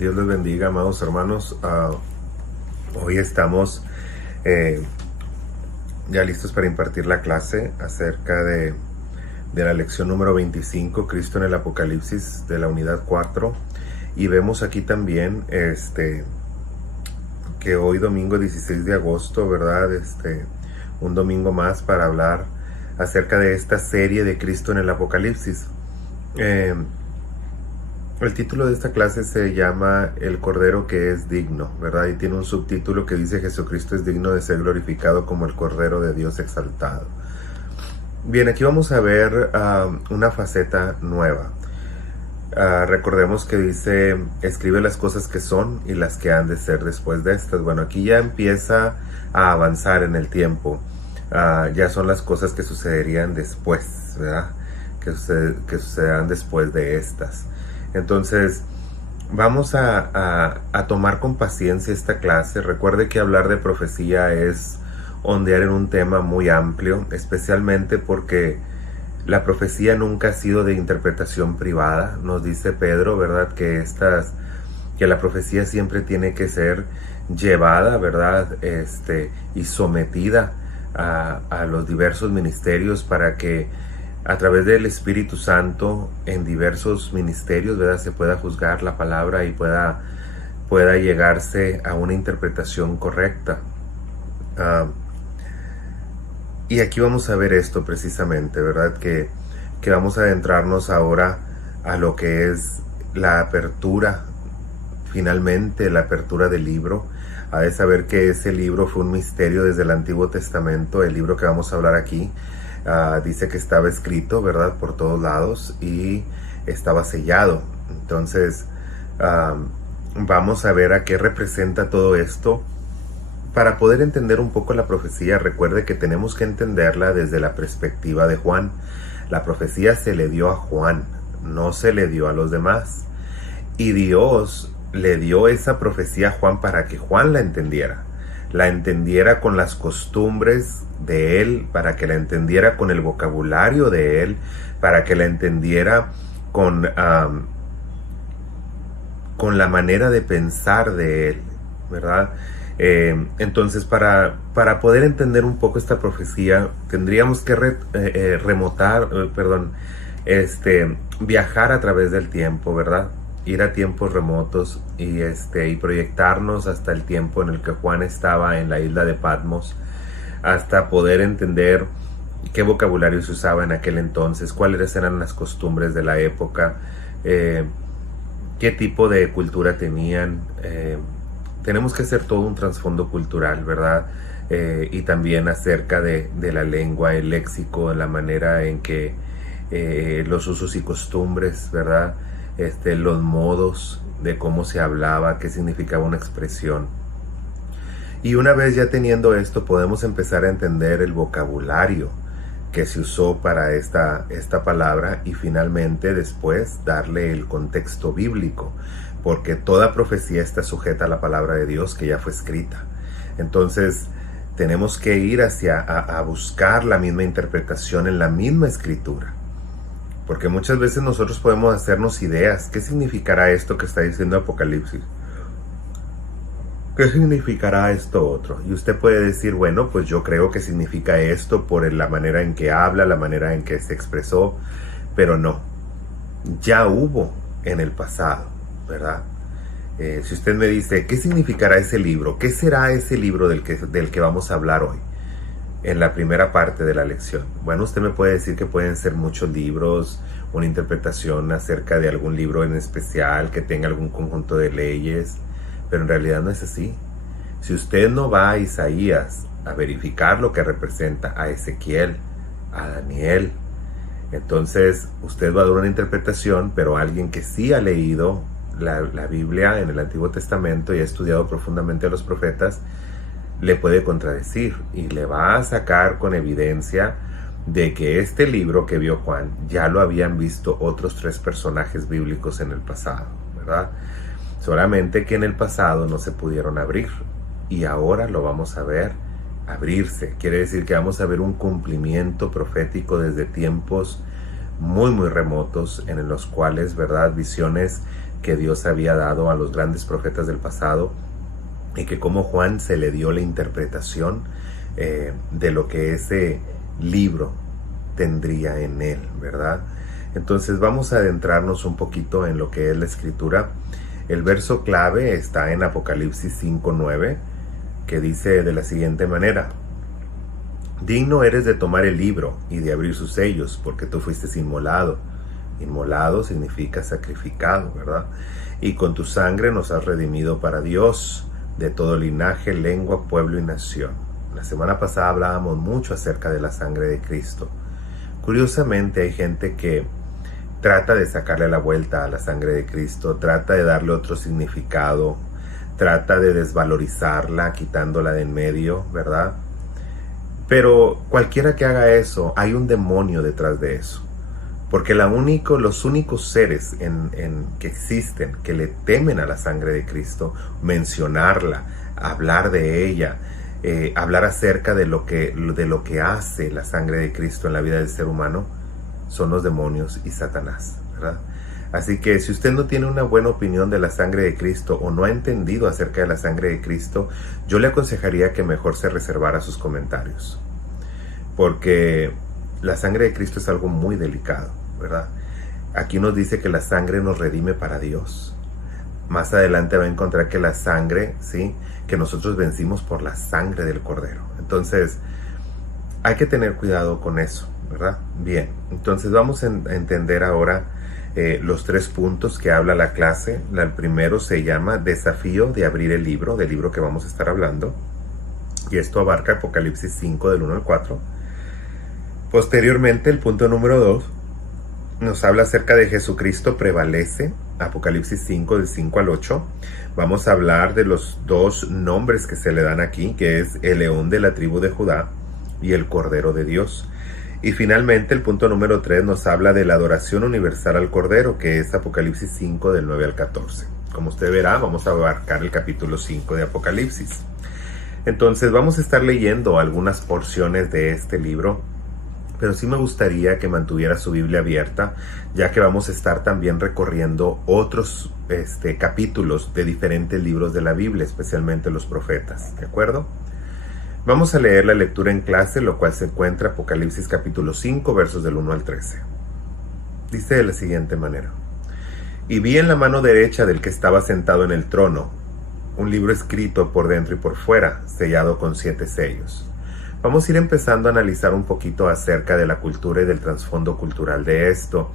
Dios les bendiga, amados hermanos. Hoy estamos ya listos para impartir la clase acerca de la lección número 25, Cristo en el Apocalipsis, de la unidad 4. Y vemos aquí también que hoy domingo 16 de agosto, ¿verdad? Un domingo más para hablar acerca de esta serie de Cristo en el Apocalipsis. El título de esta clase se llama El Cordero que es digno, ¿verdad? Y tiene un subtítulo que dice Jesucristo es digno de ser glorificado como el Cordero de Dios exaltado. Bien, aquí vamos a ver una faceta nueva. Recordemos que dice, escribe las cosas que son y las que han de ser después de estas. Bueno, aquí ya empieza a avanzar en el tiempo. Ya son las cosas que sucederían después, ¿verdad? Que sucederán después de estas. Entonces, vamos a tomar con paciencia esta clase. Recuerde que hablar de profecía es ondear en un tema muy amplio, especialmente porque la profecía nunca ha sido de interpretación privada. Nos dice Pedro, ¿verdad? Que la profecía siempre tiene que ser llevada, ¿verdad? Y sometida a los diversos ministerios para que a través del Espíritu Santo en diversos ministerios, ¿verdad? Se pueda juzgar la palabra y pueda llegarse a una interpretación correcta. Y aquí vamos a ver esto precisamente, ¿verdad? Que vamos a adentrarnos ahora a lo que es la apertura, finalmente la apertura del libro. Ha de saber que ese libro fue un misterio desde el Antiguo Testamento. El libro que vamos a hablar aquí dice que estaba escrito, ¿verdad? Por todos lados y estaba sellado. Entonces vamos a ver a qué representa todo esto. Para poder entender un poco la profecía, recuerde que tenemos que entenderla desde la perspectiva de Juan. La profecía se le dio a Juan, no se le dio a los demás. Y Dios le dio esa profecía a Juan para que Juan la entendiera. La entendiera con las costumbres de él, para que la entendiera con el vocabulario de él, para que la entendiera con la manera de pensar de él, ¿verdad? Entonces para poder entender un poco esta profecía tendríamos que viajar a través del tiempo, ¿verdad? Ir a tiempos remotos y proyectarnos hasta el tiempo en el que Juan estaba en la isla de Patmos, hasta poder entender qué vocabulario se usaba en aquel entonces, cuáles eran las costumbres de la época, qué tipo de cultura tenían. Tenemos que hacer todo un trasfondo cultural, ¿verdad? Y también acerca de la lengua, el léxico, la manera en que los usos y costumbres, ¿verdad? Los modos de cómo se hablaba, qué significaba una expresión. Y una vez ya teniendo esto, podemos empezar a entender el vocabulario que se usó para esta palabra y finalmente después darle el contexto bíblico, porque toda profecía está sujeta a la palabra de Dios que ya fue escrita. Entonces tenemos que ir a buscar la misma interpretación en la misma escritura, porque muchas veces nosotros podemos hacernos ideas. ¿Qué significará esto que está diciendo Apocalipsis? ¿Qué significará esto otro? Y usted puede decir, bueno, pues yo creo que significa esto por la manera en que habla, la manera en que se expresó, pero no. Ya hubo en el pasado, ¿verdad? Si usted me dice, ¿qué significará ese libro? ¿Qué será ese libro del que vamos a hablar hoy? En la primera parte de la lección. Bueno, usted me puede decir que pueden ser muchos libros, una interpretación acerca de algún libro en especial, que tenga algún conjunto de leyes, pero en realidad no es así. Si usted no va a Isaías a verificar lo que representa, a Ezequiel, a Daniel, entonces usted va a dar una interpretación, pero alguien que sí ha leído la Biblia en el Antiguo Testamento y ha estudiado profundamente a los profetas, le puede contradecir y le va a sacar con evidencia de que este libro que vio Juan ya lo habían visto otros 3 personajes bíblicos en el pasado, ¿verdad? Solamente que en el pasado no se pudieron abrir y ahora lo vamos a ver abrirse. Quiere decir que vamos a ver un cumplimiento profético desde tiempos muy remotos, en los cuales, ¿verdad?, visiones que Dios había dado a los grandes profetas del pasado, y que como Juan se le dio la interpretación de lo que ese libro tendría en él, ¿verdad? Entonces vamos a adentrarnos un poquito en lo que es la escritura. El verso clave está en Apocalipsis 5:9, que dice de la siguiente manera: digno eres de tomar el libro y de abrir sus sellos, porque tú fuiste inmolado. Inmolado significa sacrificado, ¿verdad? Y con tu sangre nos has redimido para Dios, de todo linaje, lengua, pueblo y nación. La semana pasada hablábamos mucho acerca de la sangre de Cristo. Curiosamente hay gente que trata de sacarle la vuelta a la sangre de Cristo, trata de darle otro significado, trata de desvalorizarla, quitándola de en medio, ¿verdad? Pero cualquiera que haga eso, hay un demonio detrás de eso. Porque los únicos seres que existen, que le temen a la sangre de Cristo, mencionarla, hablar de ella, hablar acerca de lo que hace la sangre de Cristo en la vida del ser humano, son los demonios y Satanás, ¿verdad? Así que si usted no tiene una buena opinión de la sangre de Cristo o no ha entendido acerca de la sangre de Cristo, yo le aconsejaría que mejor se reservara sus comentarios. Porque la sangre de Cristo es algo muy delicado, ¿verdad? Aquí nos dice que la sangre nos redime para Dios. Más adelante va a encontrar que la sangre, ¿sí?, que nosotros vencimos por la sangre del Cordero. Entonces, hay que tener cuidado con eso, ¿verdad? Bien, entonces vamos a entender ahora los 3 puntos que habla la clase. El primero se llama desafío de abrir el libro, del libro que vamos a estar hablando. Y esto abarca Apocalipsis 5 del 1 al 4. Posteriormente, el punto número 2 nos habla acerca de Jesucristo prevalece, Apocalipsis 5 del 5 al 8. Vamos a hablar de los 2 nombres que se le dan aquí, que es el león de la tribu de Judá y el Cordero de Dios. Y finalmente el punto número 3 nos habla de la adoración universal al Cordero, que es Apocalipsis 5 del 9 al 14. Como usted verá, vamos a abarcar el capítulo 5 de Apocalipsis. Entonces vamos a estar leyendo algunas porciones de este libro, pero sí me gustaría que mantuviera su Biblia abierta, ya que vamos a estar también recorriendo otros capítulos de diferentes libros de la Biblia, especialmente los profetas, ¿de acuerdo? Vamos a leer la lectura en clase, lo cual se encuentra en Apocalipsis capítulo 5, versos del 1 al 13. Dice de la siguiente manera: y vi en la mano derecha del que estaba sentado en el trono un libro escrito por dentro y por fuera, sellado con 7 sellos. Vamos a ir empezando a analizar un poquito acerca de la cultura y del trasfondo cultural de esto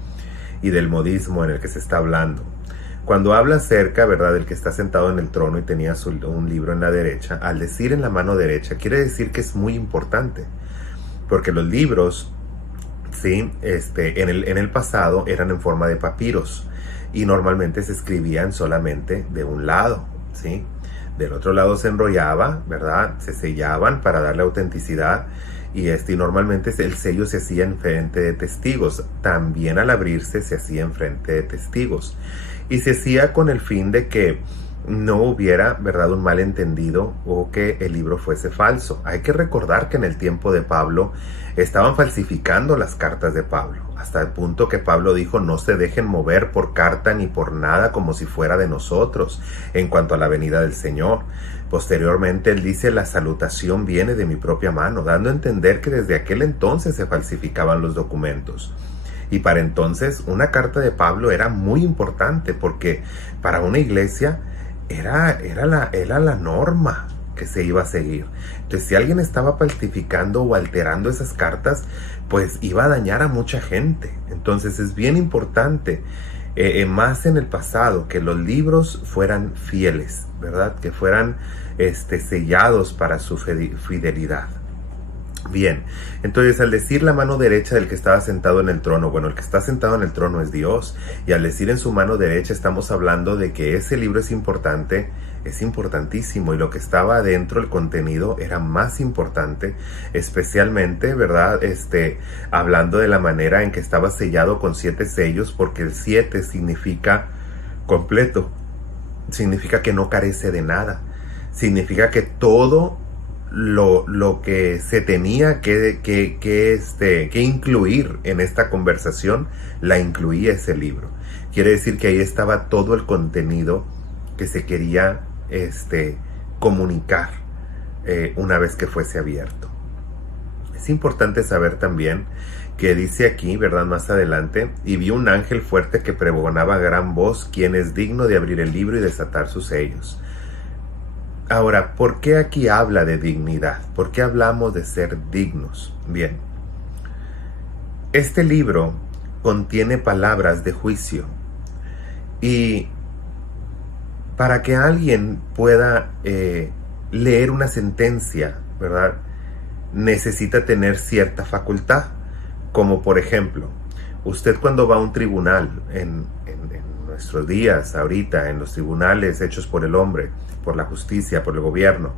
y del modismo en el que se está hablando. Cuando habla acerca, ¿verdad?, del que está sentado en el trono y tenía un libro en la derecha, al decir en la mano derecha, quiere decir que es muy importante. Porque los libros, ¿sí?, en el pasado eran en forma de papiros y normalmente se escribían solamente de un lado, ¿sí? Del otro lado se enrollaba, ¿verdad? Se sellaban para darle autenticidad y normalmente el sello se hacía en frente de testigos. También al abrirse se hacía en frente de testigos. Y se hacía con el fin de que no hubiera, ¿verdad?, un malentendido o que el libro fuese falso. Hay que recordar que en el tiempo de Pablo estaban falsificando las cartas de Pablo, hasta el punto que Pablo dijo: no se dejen mover por carta ni por nada como si fuera de nosotros en cuanto a la venida del Señor. Posteriormente él dice: la salutación viene de mi propia mano, dando a entender que desde aquel entonces se falsificaban los documentos. Y para entonces una carta de Pablo era muy importante, porque para una iglesia era la norma que se iba a seguir. Entonces, si alguien estaba falsificando o alterando esas cartas, pues iba a dañar a mucha gente. Entonces es bien importante, más en el pasado, que los libros fueran fieles, ¿verdad? Que fueran sellados para su fidelidad. Bien, entonces al decir la mano derecha del que estaba sentado en el trono, bueno, el que está sentado en el trono es Dios, y al decir en su mano derecha estamos hablando de que ese libro es importante, es importantísimo, y lo que estaba adentro, el contenido, era más importante, especialmente, ¿verdad?, hablando de la manera en que estaba sellado con 7 sellos, porque el 7 significa completo, significa que no carece de nada, significa que todo lo que se tenía que incluir en esta conversación, la incluía ese libro. Quiere decir que ahí estaba todo el contenido que se quería comunicar una vez que fuese abierto. Es importante saber también que dice aquí, ¿verdad? Más adelante, y vi un ángel fuerte que pregonaba a gran voz, ¿quién es digno de abrir el libro y desatar sus sellos? Ahora, ¿por qué aquí habla de dignidad? ¿Por qué hablamos de ser dignos? Bien, este libro contiene palabras de juicio, y para que alguien pueda leer una sentencia, ¿verdad?, necesita tener cierta facultad, como por ejemplo, usted cuando va a un tribunal en nuestros días, ahorita, en los tribunales hechos por el hombre, por la justicia, por el gobierno,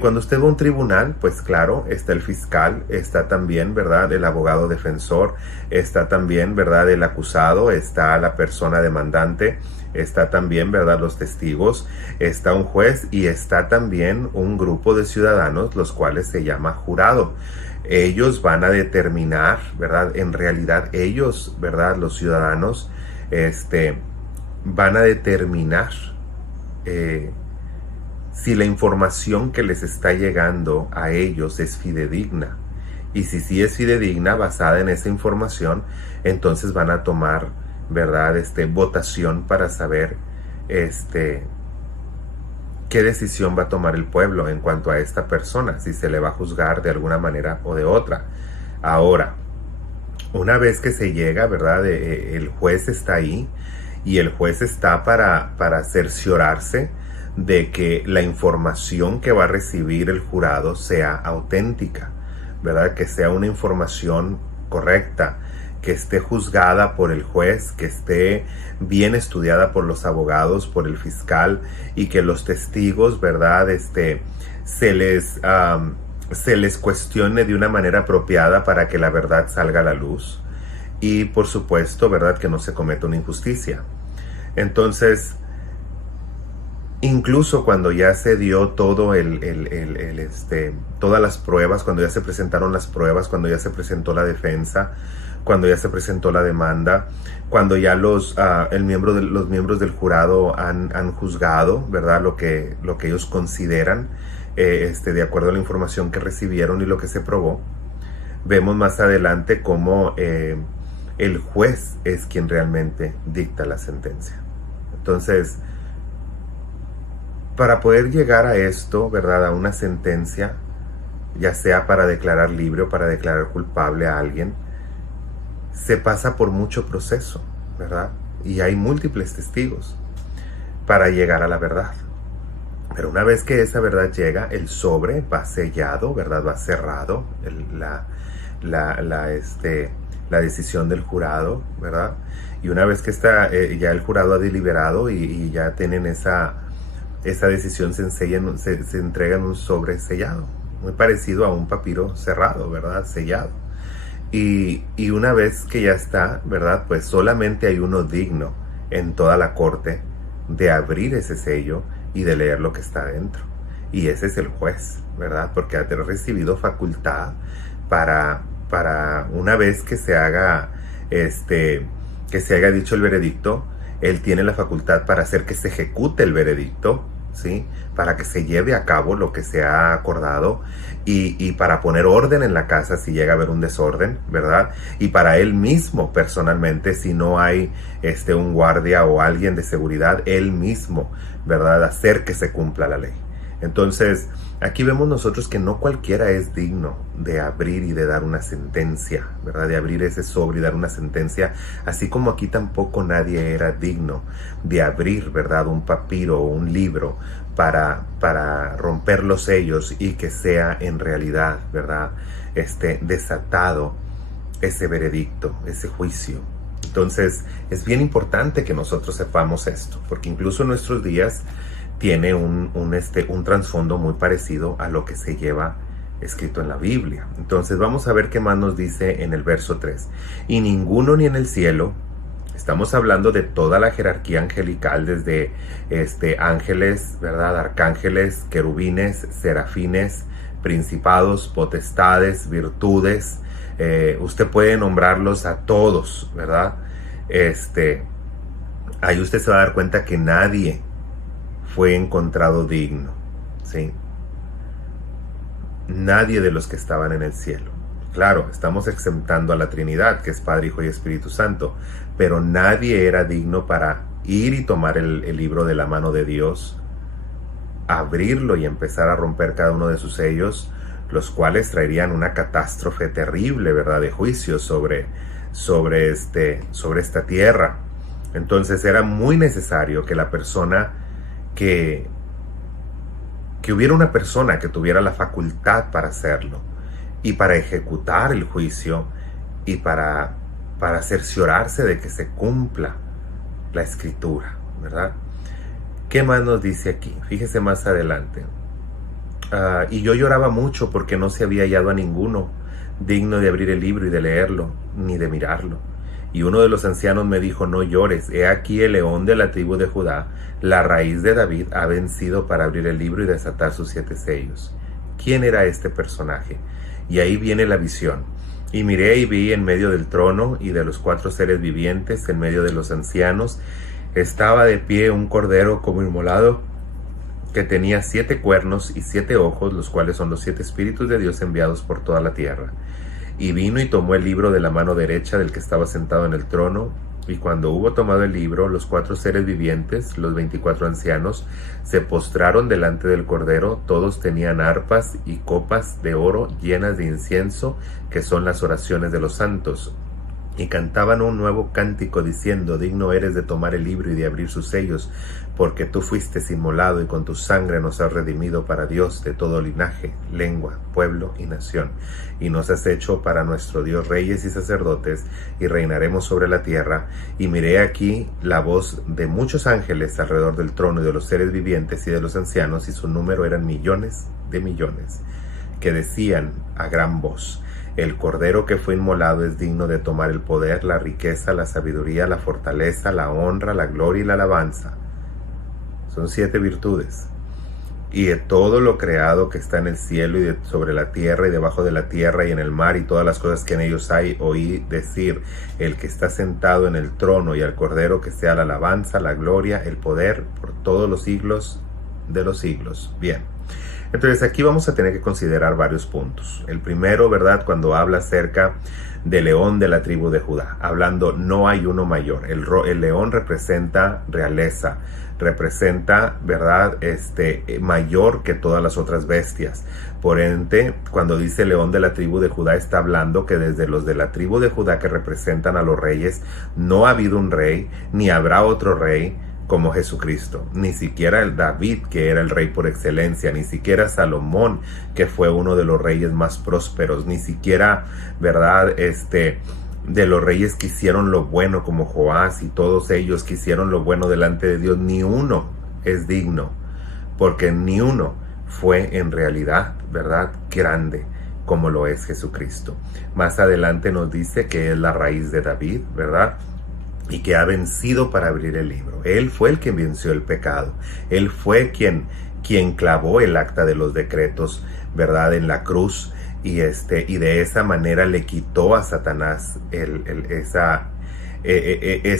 cuando usted va a un tribunal, pues claro, está el fiscal, está también, ¿verdad?, el abogado defensor, está también, ¿verdad?, el acusado, está la persona demandante, está también, ¿verdad?, los testigos, está un juez y está también un grupo de ciudadanos, los cuales se llama jurado. Ellos van a determinar, ¿verdad?, en realidad ellos, ¿verdad?, los ciudadanos, van a determinar si la información que les está llegando a ellos es fidedigna. Y si sí es fidedigna, basada en esa información, entonces van a tomar, ¿verdad?, votación para saber qué decisión va a tomar el pueblo en cuanto a esta persona, si se le va a juzgar de alguna manera o de otra. Ahora, una vez que se llega, ¿verdad?, el juez está ahí, y el juez está para cerciorarse de que la información que va a recibir el jurado sea auténtica, ¿verdad?, que sea una información correcta, que esté juzgada por el juez, que esté bien estudiada por los abogados, por el fiscal, y que los testigos, ¿verdad?, se les cuestione de una manera apropiada para que la verdad salga a la luz. Y por supuesto, ¿verdad?, que no se cometa una injusticia. Entonces, incluso cuando ya se dio todo todas las pruebas, cuando ya se presentaron las pruebas, cuando ya se presentó la defensa, cuando ya se presentó la demanda, cuando ya los miembros del jurado han juzgado, ¿verdad?, lo que ellos consideran, de acuerdo a la información que recibieron y lo que se probó, vemos más adelante cómo el juez es quien realmente dicta la sentencia. Entonces, para poder llegar a esto, ¿verdad?, a una sentencia, ya sea para declarar libre o para declarar culpable a alguien, se pasa por mucho proceso, ¿verdad? Y hay múltiples testigos para llegar a la verdad. Pero una vez que esa verdad llega, el sobre va sellado, ¿verdad?, va cerrado, la decisión del jurado, ¿verdad? Y una vez que ya el jurado ha deliberado y ya tienen esa decisión, se entrega en un sobre sellado, muy parecido a un papiro cerrado, ¿verdad?, sellado. Y una vez que ya está, ¿verdad?, pues solamente hay uno digno en toda la corte de abrir ese sello y de leer lo que está dentro. Y ese es el juez, ¿verdad?, porque ha recibido facultad para una vez que se haga dicho el veredicto, él tiene la facultad para hacer que se ejecute el veredicto, ¿sí?, para que se lleve a cabo lo que se ha acordado, y para poner orden en la casa si llega a haber un desorden, ¿verdad?, y para él mismo personalmente, si no hay un guardia o alguien de seguridad, él mismo, ¿verdad?, hacer que se cumpla la ley. Entonces, aquí vemos nosotros que no cualquiera es digno de abrir y de dar una sentencia, ¿verdad?, de abrir ese sobre y dar una sentencia, así como aquí tampoco nadie era digno de abrir, ¿verdad?, un papiro o un libro para romper los sellos y que sea en realidad, ¿verdad?, desatado ese veredicto, ese juicio. Entonces, es bien importante que nosotros sepamos esto, porque incluso en nuestros días tiene un trasfondo muy parecido a lo que se lleva escrito en la Biblia. Entonces vamos a ver qué más nos dice en el verso 3. Y ninguno, ni en el cielo, estamos hablando de toda la jerarquía angelical, desde ángeles, ¿verdad?, arcángeles, querubines, serafines, principados, potestades, virtudes. Usted puede nombrarlos a todos, ¿verdad? Ahí usted se va a dar cuenta que nadie fue encontrado digno, ¿sí? Nadie de los que estaban en el cielo. Claro, estamos exentando a la Trinidad, que es Padre, Hijo y Espíritu Santo, pero nadie era digno para ir y tomar el libro de la mano de Dios, abrirlo y empezar a romper cada uno de sus sellos, los cuales traerían una catástrofe terrible, ¿verdad?, de juicio sobre esta tierra. Entonces era muy necesario que la persona que hubiera una persona que tuviera la facultad para hacerlo y para ejecutar el juicio y para cerciorarse de que se cumpla la escritura, ¿verdad? ¿Qué más nos dice aquí? Fíjese más adelante. Y yo lloraba mucho porque no se había hallado a ninguno digno de abrir el libro y de leerlo, ni de mirarlo. Y uno de los ancianos me dijo: no llores, he aquí el león de la tribu de Judá, la raíz de David, ha vencido para abrir el libro y desatar sus 7 sellos. ¿Quién era este personaje? Y ahí viene la visión. Y miré y vi en medio del trono y de los 4 seres vivientes, en medio de los ancianos, estaba de pie un cordero como inmolado, que tenía 7 cuernos y 7 ojos, los cuales son los 7 espíritus de Dios enviados por toda la tierra. Y vino y tomó el libro de la mano derecha del que estaba sentado en el trono, y cuando hubo tomado el libro, los 4 seres vivientes, los 24 ancianos, se postraron delante del Cordero. Todos tenían arpas y copas de oro llenas de incienso, que son las oraciones de los santos. Y cantaban un nuevo cántico diciendo: digno eres de tomar el libro y de abrir sus sellos, porque tú fuiste inmolado y con tu sangre nos has redimido para Dios de todo linaje, lengua, pueblo y nación. Y nos has hecho para nuestro Dios reyes y sacerdotes, y reinaremos sobre la tierra. Y miré aquí la voz de muchos ángeles alrededor del trono y de los seres vivientes y de los ancianos, y su número eran millones de millones, que decían a gran voz: el Cordero que fue inmolado es digno de tomar el poder, la riqueza, la sabiduría, la fortaleza, la honra, la gloria y la alabanza. Son 7 virtudes. Y de todo lo creado que está en el cielo y sobre la tierra y debajo de la tierra y en el mar y todas las cosas que en ellos hay, oí decir: el que está sentado en el trono y al Cordero que sea la alabanza, la gloria, el poder por todos los siglos de los siglos. Bien. Entonces aquí vamos a tener que considerar varios puntos. El primero, ¿verdad?, cuando habla acerca del león de la tribu de Judá, hablando no hay uno mayor. El león representa realeza, representa, ¿verdad?, mayor que todas las otras bestias. Por ende, cuando dice león de la tribu de Judá, está hablando que desde los de la tribu de Judá, que representan a los reyes, no ha habido un rey, ni habrá otro rey como Jesucristo. Ni siquiera el David, que era el rey por excelencia, ni siquiera Salomón, que fue uno de los reyes más prósperos, ni siquiera, ¿verdad?, de los reyes que hicieron lo bueno como Joás y todos ellos que hicieron lo bueno delante de Dios, ni uno es digno, porque ni uno fue en realidad, ¿verdad?, grande como lo es Jesucristo. Más adelante nos dice que es la raíz de David, ¿verdad?, y que ha vencido para abrir el libro. Él fue el que venció el pecado. Él fue quien clavó el acta de los decretos, ¿verdad?, en la cruz, y de esa manera le quitó a Satanás esa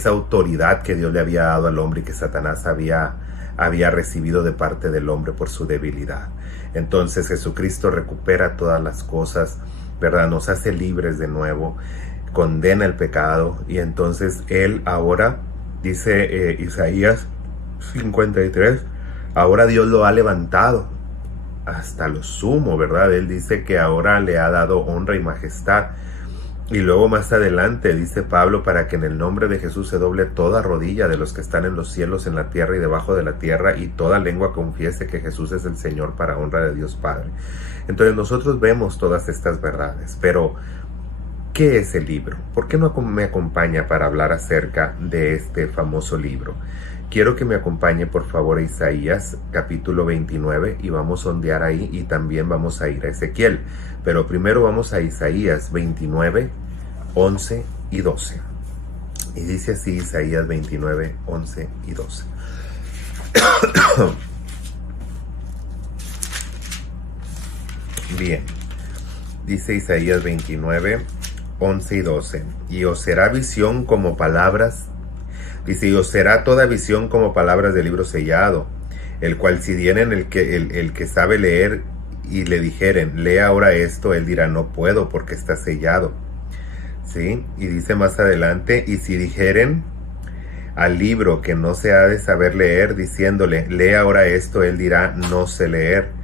autoridad que Dios le había dado al hombre y que Satanás había recibido de parte del hombre por su debilidad. Entonces Jesucristo recupera todas las cosas, ¿verdad?, nos hace libres de nuevo, condena el pecado, y entonces Él ahora, dice Isaías 53, ahora Dios lo ha levantado hasta lo sumo, ¿verdad? Él dice que ahora le ha dado honra y majestad. Y luego más adelante dice Pablo: para que en el nombre de Jesús se doble toda rodilla de los que están en los cielos, en la tierra y debajo de la tierra, y toda lengua confiese que Jesús es el Señor, para honra de Dios Padre. Entonces nosotros vemos todas estas verdades, pero ¿qué es el libro? ¿Por qué no me acompaña para hablar acerca de este famoso libro? Quiero que me acompañe por favor a Isaías capítulo 29 y vamos a ondear ahí, y también vamos a ir a Ezequiel. Pero primero vamos a Isaías 29, 11 y 12. Y dice así Isaías 29, 11 y 12. Bien, dice Isaías 29, 11 y 12. Y os será visión como palabras. Dice, y os será toda visión como palabras de libro sellado, el cual si dieren el que sabe leer y le dijeren, lea ahora esto, él dirá, no puedo porque está sellado. ¿Sí? Y dice más adelante, y si dijeren al libro que no se ha de saber leer, diciéndole, lee ahora esto, él dirá, no sé leer.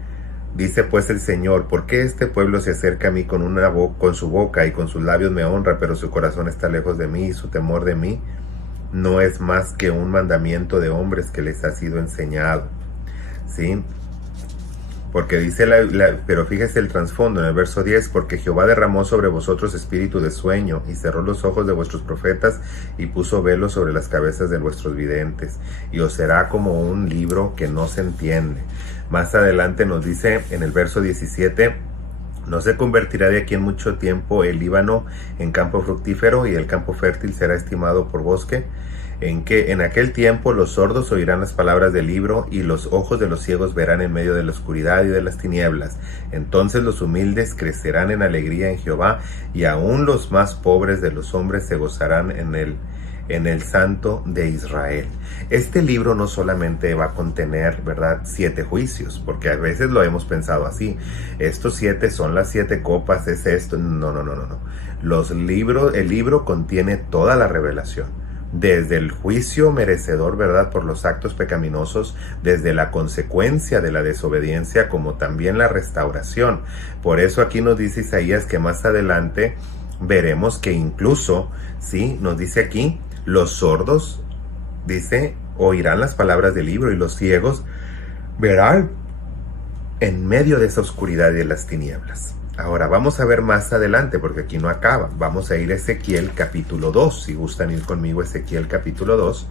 Dice pues el Señor, ¿por qué este pueblo se acerca a mí con su boca y con sus labios me honra, pero su corazón está lejos de mí y su temor de mí no es más que un mandamiento de hombres que les ha sido enseñado? ¿Sí? Porque dice, pero fíjese el trasfondo en el verso 10, porque Jehová derramó sobre vosotros espíritu de sueño, y cerró los ojos de vuestros profetas, y puso velo sobre las cabezas de vuestros videntes, y os será como un libro que no se entiende. Más adelante nos dice en el verso 17, no se convertirá de aquí en mucho tiempo el Líbano en campo fructífero, y el campo fértil será estimado por bosque, en que en aquel tiempo los sordos oirán las palabras del libro, y los ojos de los ciegos verán en medio de la oscuridad y de las tinieblas. Entonces los humildes crecerán en alegría en Jehová, y aún los más pobres de los hombres se gozarán en el Santo de Israel. Este libro no solamente va a contener, ¿verdad?, 7 juicios, porque a veces lo hemos pensado así. Estos 7 son las 7 copas, es esto. No. El libro contiene toda la revelación. Desde el juicio merecedor, ¿verdad?, por los actos pecaminosos, desde la consecuencia de la desobediencia, como también la restauración. Por eso aquí nos dice Isaías que más adelante veremos que incluso, ¿sí?, nos dice aquí, los sordos, dice, oirán las palabras del libro, y los ciegos verán en medio de esa oscuridad y de las tinieblas. Ahora vamos a ver más adelante, porque aquí no acaba. Vamos a ir a Ezequiel capítulo 2, si gustan ir conmigo a Ezequiel capítulo 2.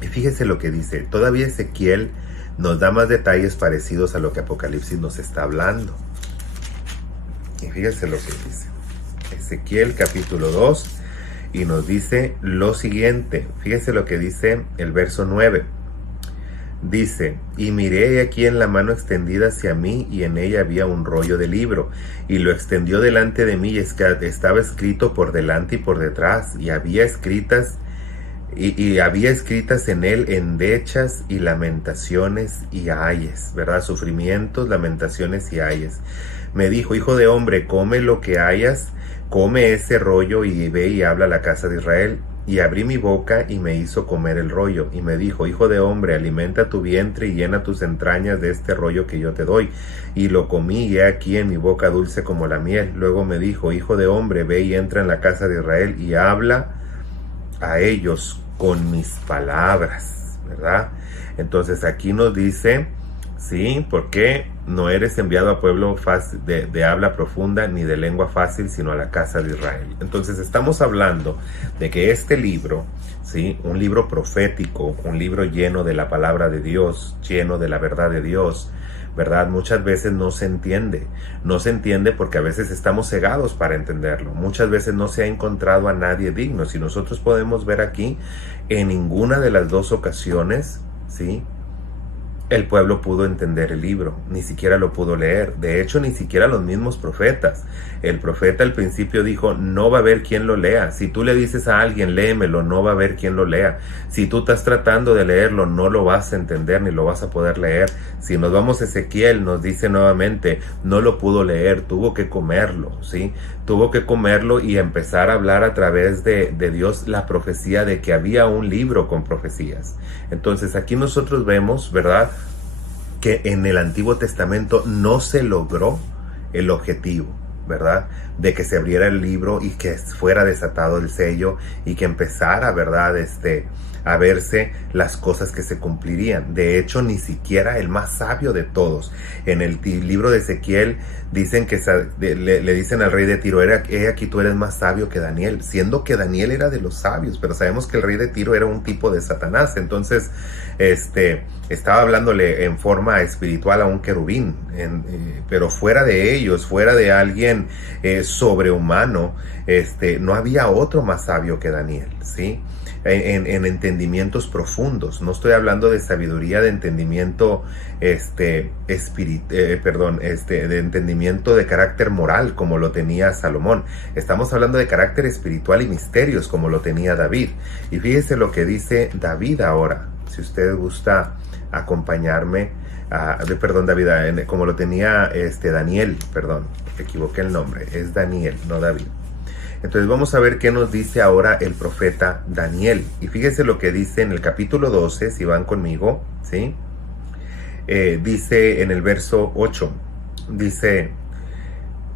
Y fíjense lo que dice. Todavía Ezequiel nos da más detalles parecidos a lo que Apocalipsis nos está hablando. Y fíjense lo que dice. Ezequiel capítulo 2, y nos dice lo siguiente. Fíjense lo que dice el verso 9. Dice, y miré aquí en la mano extendida hacia mí, y en ella había un rollo de libro, y lo extendió delante de mí, y estaba escrito por delante y por detrás, y había escritas en él endechas y lamentaciones y ayes, ¿verdad? Sufrimientos, lamentaciones y ayes. Me dijo, hijo de hombre, come lo que hayas, come ese rollo, y ve y habla a la casa de Israel. Y abrí mi boca, y me hizo comer el rollo, y me dijo, hijo de hombre, alimenta tu vientre y llena tus entrañas de este rollo que yo te doy. Y lo comí, y he aquí en mi boca dulce como la miel. Luego me dijo, hijo de hombre, ve y entra en la casa de Israel, y habla a ellos con mis palabras, ¿verdad? Entonces aquí nos dice, sí, porque no eres enviado a pueblo fácil, de habla profunda, ni de lengua fácil, sino a la casa de Israel. Entonces estamos hablando de que este libro, sí, un libro profético, un libro lleno de la palabra de Dios, lleno de la verdad de Dios, ¿verdad? Muchas veces no se entiende porque a veces estamos cegados para entenderlo. Muchas veces no se ha encontrado a nadie digno. Si nosotros podemos ver aquí, en ninguna de las dos ocasiones, ¿sí?, el pueblo pudo entender el libro, ni siquiera lo pudo leer. De hecho, ni siquiera los mismos profetas. El profeta al principio dijo, no va a haber quien lo lea. Si tú le dices a alguien, léemelo, no va a haber quien lo lea. Si tú estás tratando de leerlo, no lo vas a entender ni lo vas a poder leer. Si nos vamos a Ezequiel, nos dice nuevamente, no lo pudo leer, tuvo que comerlo, ¿sí? Tuvo que comerlo y empezar a hablar a través de Dios la profecía de que había un libro con profecías. Entonces aquí nosotros vemos, ¿verdad?, que en el Antiguo Testamento no se logró el objetivo, ¿verdad?, de que se abriera el libro y que fuera desatado el sello y que empezara, ¿verdad?, a verse las cosas que se cumplirían. De hecho, ni siquiera el más sabio de todos. En el libro de Ezequiel dicen que le dicen al rey de Tiro, he aquí tú eres más sabio que Daniel, siendo que Daniel era de los sabios, pero sabemos que el rey de Tiro era un tipo de Satanás. Entonces, estaba hablándole en forma espiritual a un querubín, pero fuera de ellos, fuera de alguien sobrehumano, no había otro más sabio que Daniel, ¿sí? en entendimientos profundos. No estoy hablando de sabiduría de entendimiento de entendimiento de carácter moral como lo tenía Salomón. Estamos hablando de carácter espiritual y misterios como lo tenía David. Y fíjese lo que dice David ahora. Si usted gusta acompañarme, David, como lo tenía Daniel, equivoqué el nombre, es Daniel, no David. Entonces vamos a ver qué nos dice ahora el profeta Daniel. Y fíjese lo que dice en el capítulo 12, si van conmigo, ¿sí? Dice en el verso 8, dice: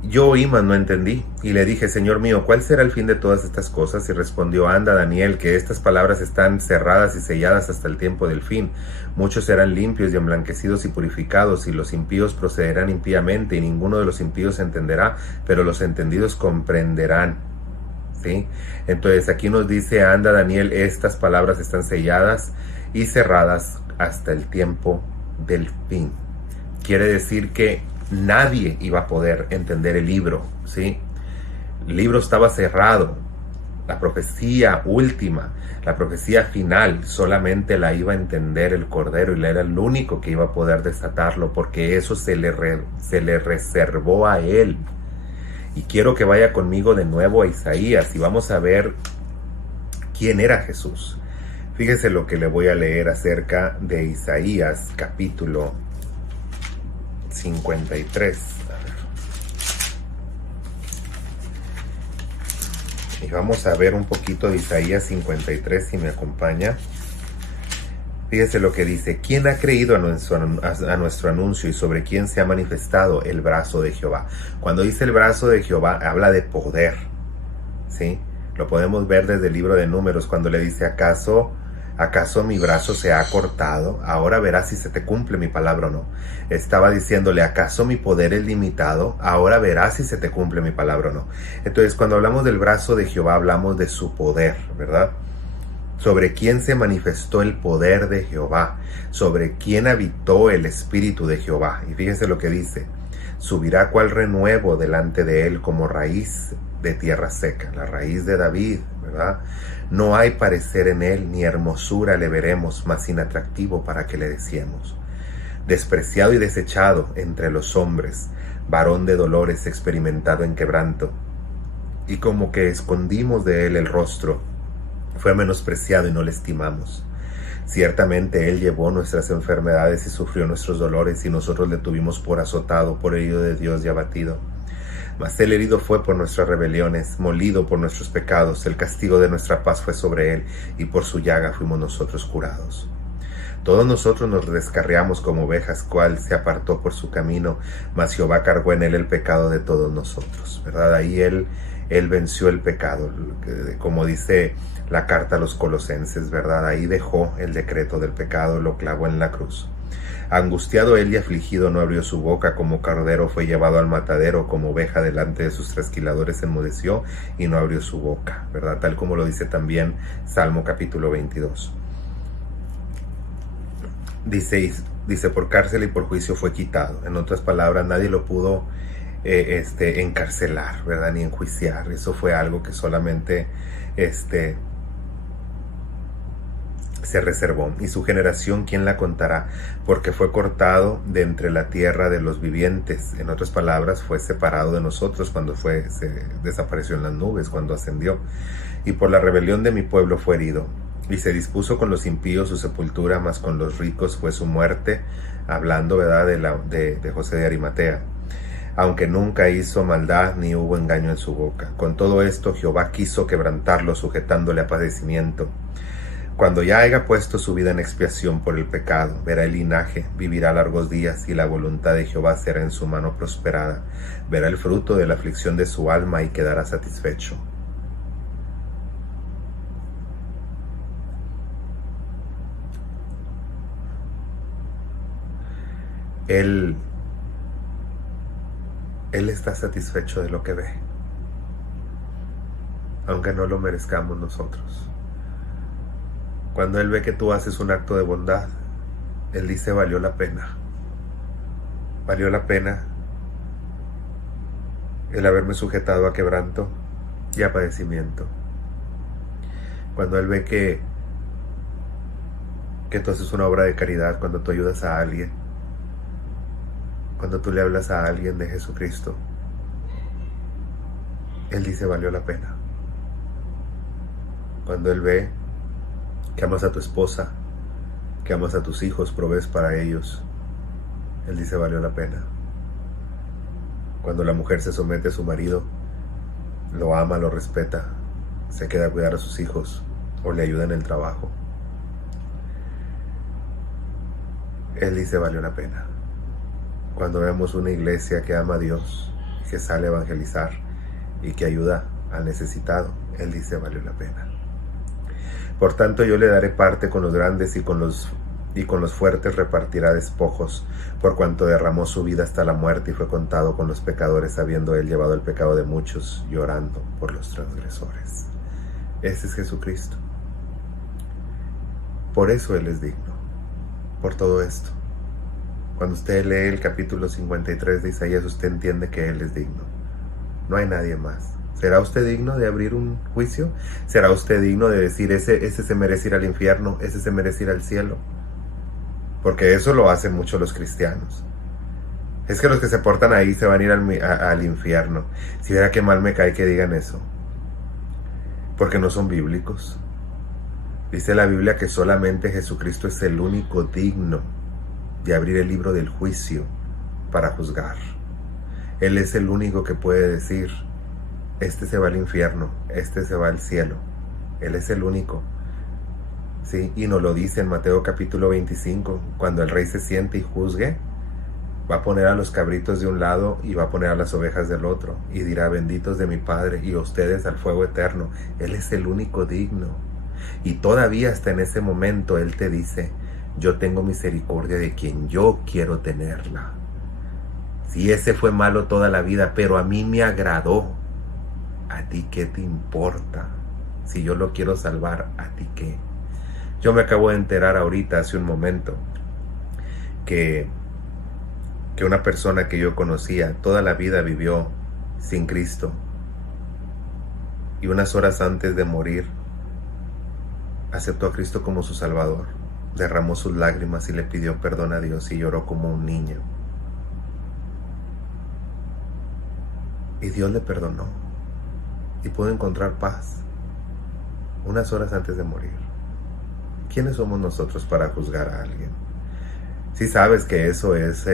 yo oí, mas no entendí, y le dije: Señor mío, ¿cuál será el fin de todas estas cosas? Y respondió: anda, Daniel, que estas palabras están cerradas y selladas hasta el tiempo del fin. Muchos serán limpios y emblanquecidos y purificados, y los impíos procederán impíamente, y ninguno de los impíos entenderá, pero los entendidos comprenderán. ¿Sí? Entonces aquí nos dice: anda, Daniel, estas palabras están selladas y cerradas hasta el tiempo del fin. Quiere decir que nadie iba a poder entender el libro, ¿sí? El libro estaba cerrado. La profecía última, la profecía final, solamente la iba a entender el Cordero, y él era el único que iba a poder desatarlo, porque eso se le reservó a él. Y quiero que vaya conmigo de nuevo a Isaías y vamos a ver quién era Jesús. Fíjese lo que le voy a leer acerca de Isaías, capítulo 53. Y vamos a ver un poquito de Isaías 53, si me acompaña. Fíjese lo que dice: ¿quién ha creído a nuestro anuncio, y sobre quién se ha manifestado el brazo de Jehová? Cuando dice el brazo de Jehová, habla de poder, ¿sí? Lo podemos ver desde el libro de Números, cuando le dice: ¿acaso mi brazo se ha cortado? Ahora verás si se te cumple mi palabra o no. Estaba diciéndole: ¿acaso mi poder es limitado? Ahora verás si se te cumple mi palabra o no. Entonces, cuando hablamos del brazo de Jehová, hablamos de su poder, ¿verdad? Sobre quién se manifestó el poder de Jehová, sobre quién habitó el espíritu de Jehová. Y fíjese lo que dice: subirá cual renuevo delante de él, como raíz de tierra seca. La raíz de David, ¿verdad? No hay parecer en él, ni hermosura le veremos, mas inatractivo para que le deseemos. Despreciado y desechado entre los hombres, varón de dolores, experimentado en quebranto. Y como que escondimos de él el rostro, fue menospreciado y no le estimamos. Ciertamente él llevó nuestras enfermedades y sufrió nuestros dolores, y nosotros le tuvimos por azotado, por herido de Dios y abatido. Mas él herido fue por nuestras rebeliones, molido por nuestros pecados. El castigo de nuestra paz fue sobre él, y por su llaga fuimos nosotros curados. Todos nosotros nos descarriamos como ovejas, cual se apartó por su camino, mas Jehová cargó en él el pecado de todos nosotros, ¿verdad? Ahí él venció el pecado, como dice la carta a los Colosenses, ¿verdad? Ahí dejó el decreto del pecado, lo clavó en la cruz. Angustiado él y afligido no abrió su boca, como cordero fue llevado al matadero, como oveja delante de sus trasquiladores enmudeció y no abrió su boca, ¿verdad? Tal como lo dice también Salmo capítulo 22. Dice: por cárcel y por juicio fue quitado. En otras palabras, nadie lo pudo encarcelar, ¿verdad? Ni enjuiciar. Eso fue algo que solamente se reservó. Y su generación, ¿quién la contará? Porque fue cortado de entre la tierra de los vivientes. En otras palabras, fue separado de nosotros cuando se desapareció en las nubes, cuando ascendió. Y por la rebelión de mi pueblo fue herido. Y se dispuso con los impíos su sepultura, mas con los ricos fue su muerte. Hablando, ¿verdad?, de José de Arimatea. Aunque nunca hizo maldad, ni hubo engaño en su boca. Con todo esto Jehová quiso quebrantarlo, sujetándole a padecimiento. Cuando ya haya puesto su vida en expiación por el pecado, verá el linaje, vivirá largos días, y la voluntad de Jehová será en su mano prosperada. Verá el fruto de la aflicción de su alma y quedará satisfecho. Él está satisfecho de lo que ve, aunque no lo merezcamos nosotros. Cuando Él ve que tú haces un acto de bondad, Él dice: valió la pena. Valió la pena el haberme sujetado a quebranto y a padecimiento. Cuando Él ve que tú haces una obra de caridad, cuando tú ayudas a alguien, cuando tú le hablas a alguien de Jesucristo, Él dice valió la pena. Cuando Él ve que amas a tu esposa, que amas a tus hijos, provees para ellos, Él dice valió la pena. Cuando la mujer se somete a su marido, lo ama, lo respeta, se queda a cuidar a sus hijos o le ayuda en el trabajo, Él dice valió la pena. Cuando vemos una iglesia que ama a Dios, que sale a evangelizar y que ayuda al necesitado, Él dice valió la pena. Por tanto, yo le daré parte con los grandes y con los fuertes repartirá despojos, por cuanto derramó su vida hasta la muerte y fue contado con los pecadores, habiendo Él llevado el pecado de muchos, llorando por los transgresores. Ese es Jesucristo. Por eso Él es digno, por todo esto. Cuando usted lee el capítulo 53 de Isaías, usted entiende que Él es digno. No hay nadie más. ¿Será usted digno de abrir un juicio? ¿Será usted digno de decir, ese se merece ir al infierno, ese se merece ir al cielo? Porque eso lo hacen mucho los cristianos. Es que los que se portan ahí se van a ir al infierno. Si viera qué mal me cae que digan eso. Porque no son bíblicos. Dice la Biblia que solamente Jesucristo es el único digno de abrir el libro del juicio para juzgar. Él es el único que puede decir, este se va al infierno, este se va al cielo. Él es el único. ¿Sí? Y nos lo dice en Mateo capítulo 25, cuando el rey se siente y juzgue, va a poner a los cabritos de un lado y va a poner a las ovejas del otro, y dirá, benditos de mi Padre, y ustedes al fuego eterno. Él es el único digno. Y todavía hasta en ese momento Él te dice, yo tengo misericordia de quien yo quiero tenerla. Si ese fue malo toda la vida, pero a mí me agradó, ¿a ti qué te importa? Si yo lo quiero salvar, ¿a ti qué? Yo me acabo de enterar ahorita, hace un momento, que una persona que yo conocía toda la vida vivió sin Cristo, y unas horas antes de morir aceptó a Cristo como su Salvador, derramó sus lágrimas y le pidió perdón a Dios y lloró como un niño. Y Dios le perdonó y pudo encontrar paz unas horas antes de morir. ¿Quiénes somos nosotros para juzgar a alguien? Si sabes que eso es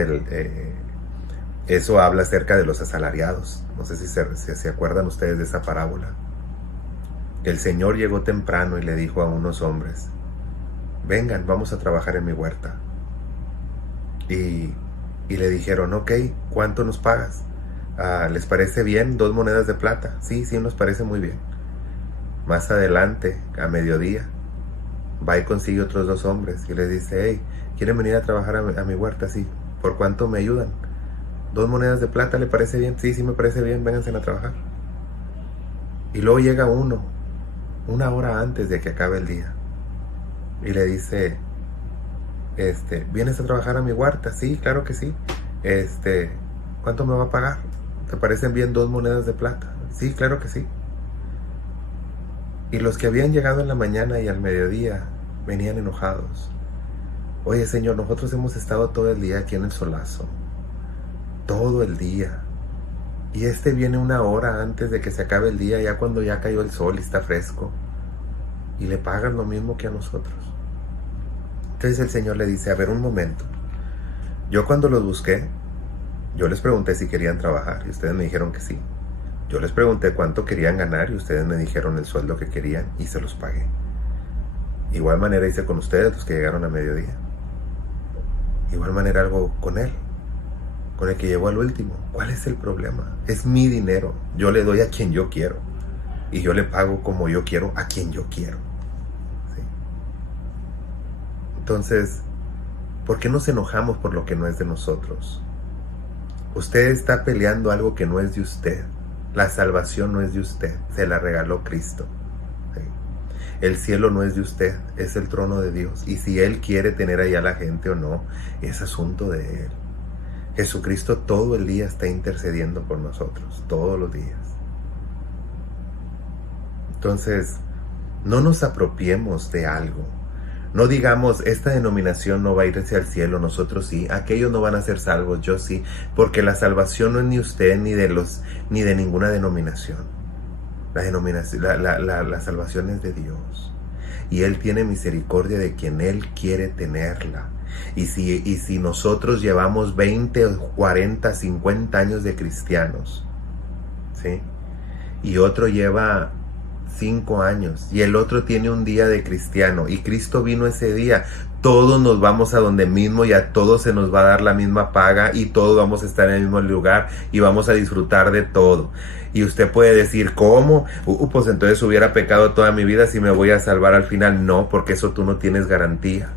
eso habla acerca de los asalariados. No sé si se acuerdan ustedes de esa parábola. El Señor llegó temprano y le dijo a unos hombres, vengan, vamos a trabajar en mi huerta. Y le dijeron, ok, ¿cuánto nos pagas? ¿Les parece bien? 2 monedas de plata. Sí, nos parece muy bien. Más adelante, a mediodía, va y consigue otros 2 hombres y les dice, hey, ¿quieren venir a trabajar a mi huerta? Sí. ¿Por cuánto me ayudan? 2 monedas de plata, ¿le parece bien? Sí, me parece bien, vénganse a trabajar. Y luego llega uno, 1 hora antes de que acabe el día, y le dice, ¿vienes a trabajar a mi huerta? Sí, claro que sí. ¿Cuánto me va a pagar? ¿Te parecen bien 2 monedas de plata? Sí, claro que sí. Y los que habían llegado en la mañana y al mediodía venían enojados. Oye, Señor, nosotros hemos estado todo el día aquí en el solazo. Todo el día. Y viene 1 hora antes de que se acabe el día, ya cuando ya cayó el sol y está fresco. Y le pagan lo mismo que a nosotros. Entonces el Señor le dice, a ver, un momento. Yo cuando los busqué, yo les pregunté si querían trabajar y ustedes me dijeron que sí. Yo les pregunté cuánto querían ganar y ustedes me dijeron el sueldo que querían y se los pagué. Igual manera hice con ustedes, los que llegaron a mediodía. Igual manera algo con él, con el que llegó al último. ¿Cuál es el problema? Es mi dinero. Yo le doy a quien yo quiero. Y yo le pago como yo quiero a quien yo quiero. ¿Sí? Entonces, ¿por qué nos enojamos por lo que no es de nosotros? Usted está peleando algo que no es de usted. La salvación no es de usted, se la regaló Cristo. ¿Sí? El cielo no es de usted, es el trono de Dios. Y si Él quiere tener allá a la gente o no, es asunto de Él. Jesucristo todo el día está intercediendo por nosotros, todos los días. Entonces, No nos apropiemos de algo. No digamos, esta denominación no va a irse al cielo, nosotros sí, aquellos no van a ser salvos, yo sí, porque la salvación no es ni usted ni de ninguna denominación. La salvación es de Dios. Y Él tiene misericordia de quien Él quiere tenerla. Y si nosotros llevamos 20, 40, 50 años de cristianos, ¿sí? Y otro lleva 5 años y el otro tiene un día de cristiano y Cristo vino ese día, todos nos vamos a donde mismo y a todos se nos va a dar la misma paga y todos vamos a estar en el mismo lugar y vamos a disfrutar de todo. Y usted puede decir, ¿cómo? Pues entonces hubiera pecado toda mi vida si me voy a salvar al final. No, porque eso tú no tienes garantía.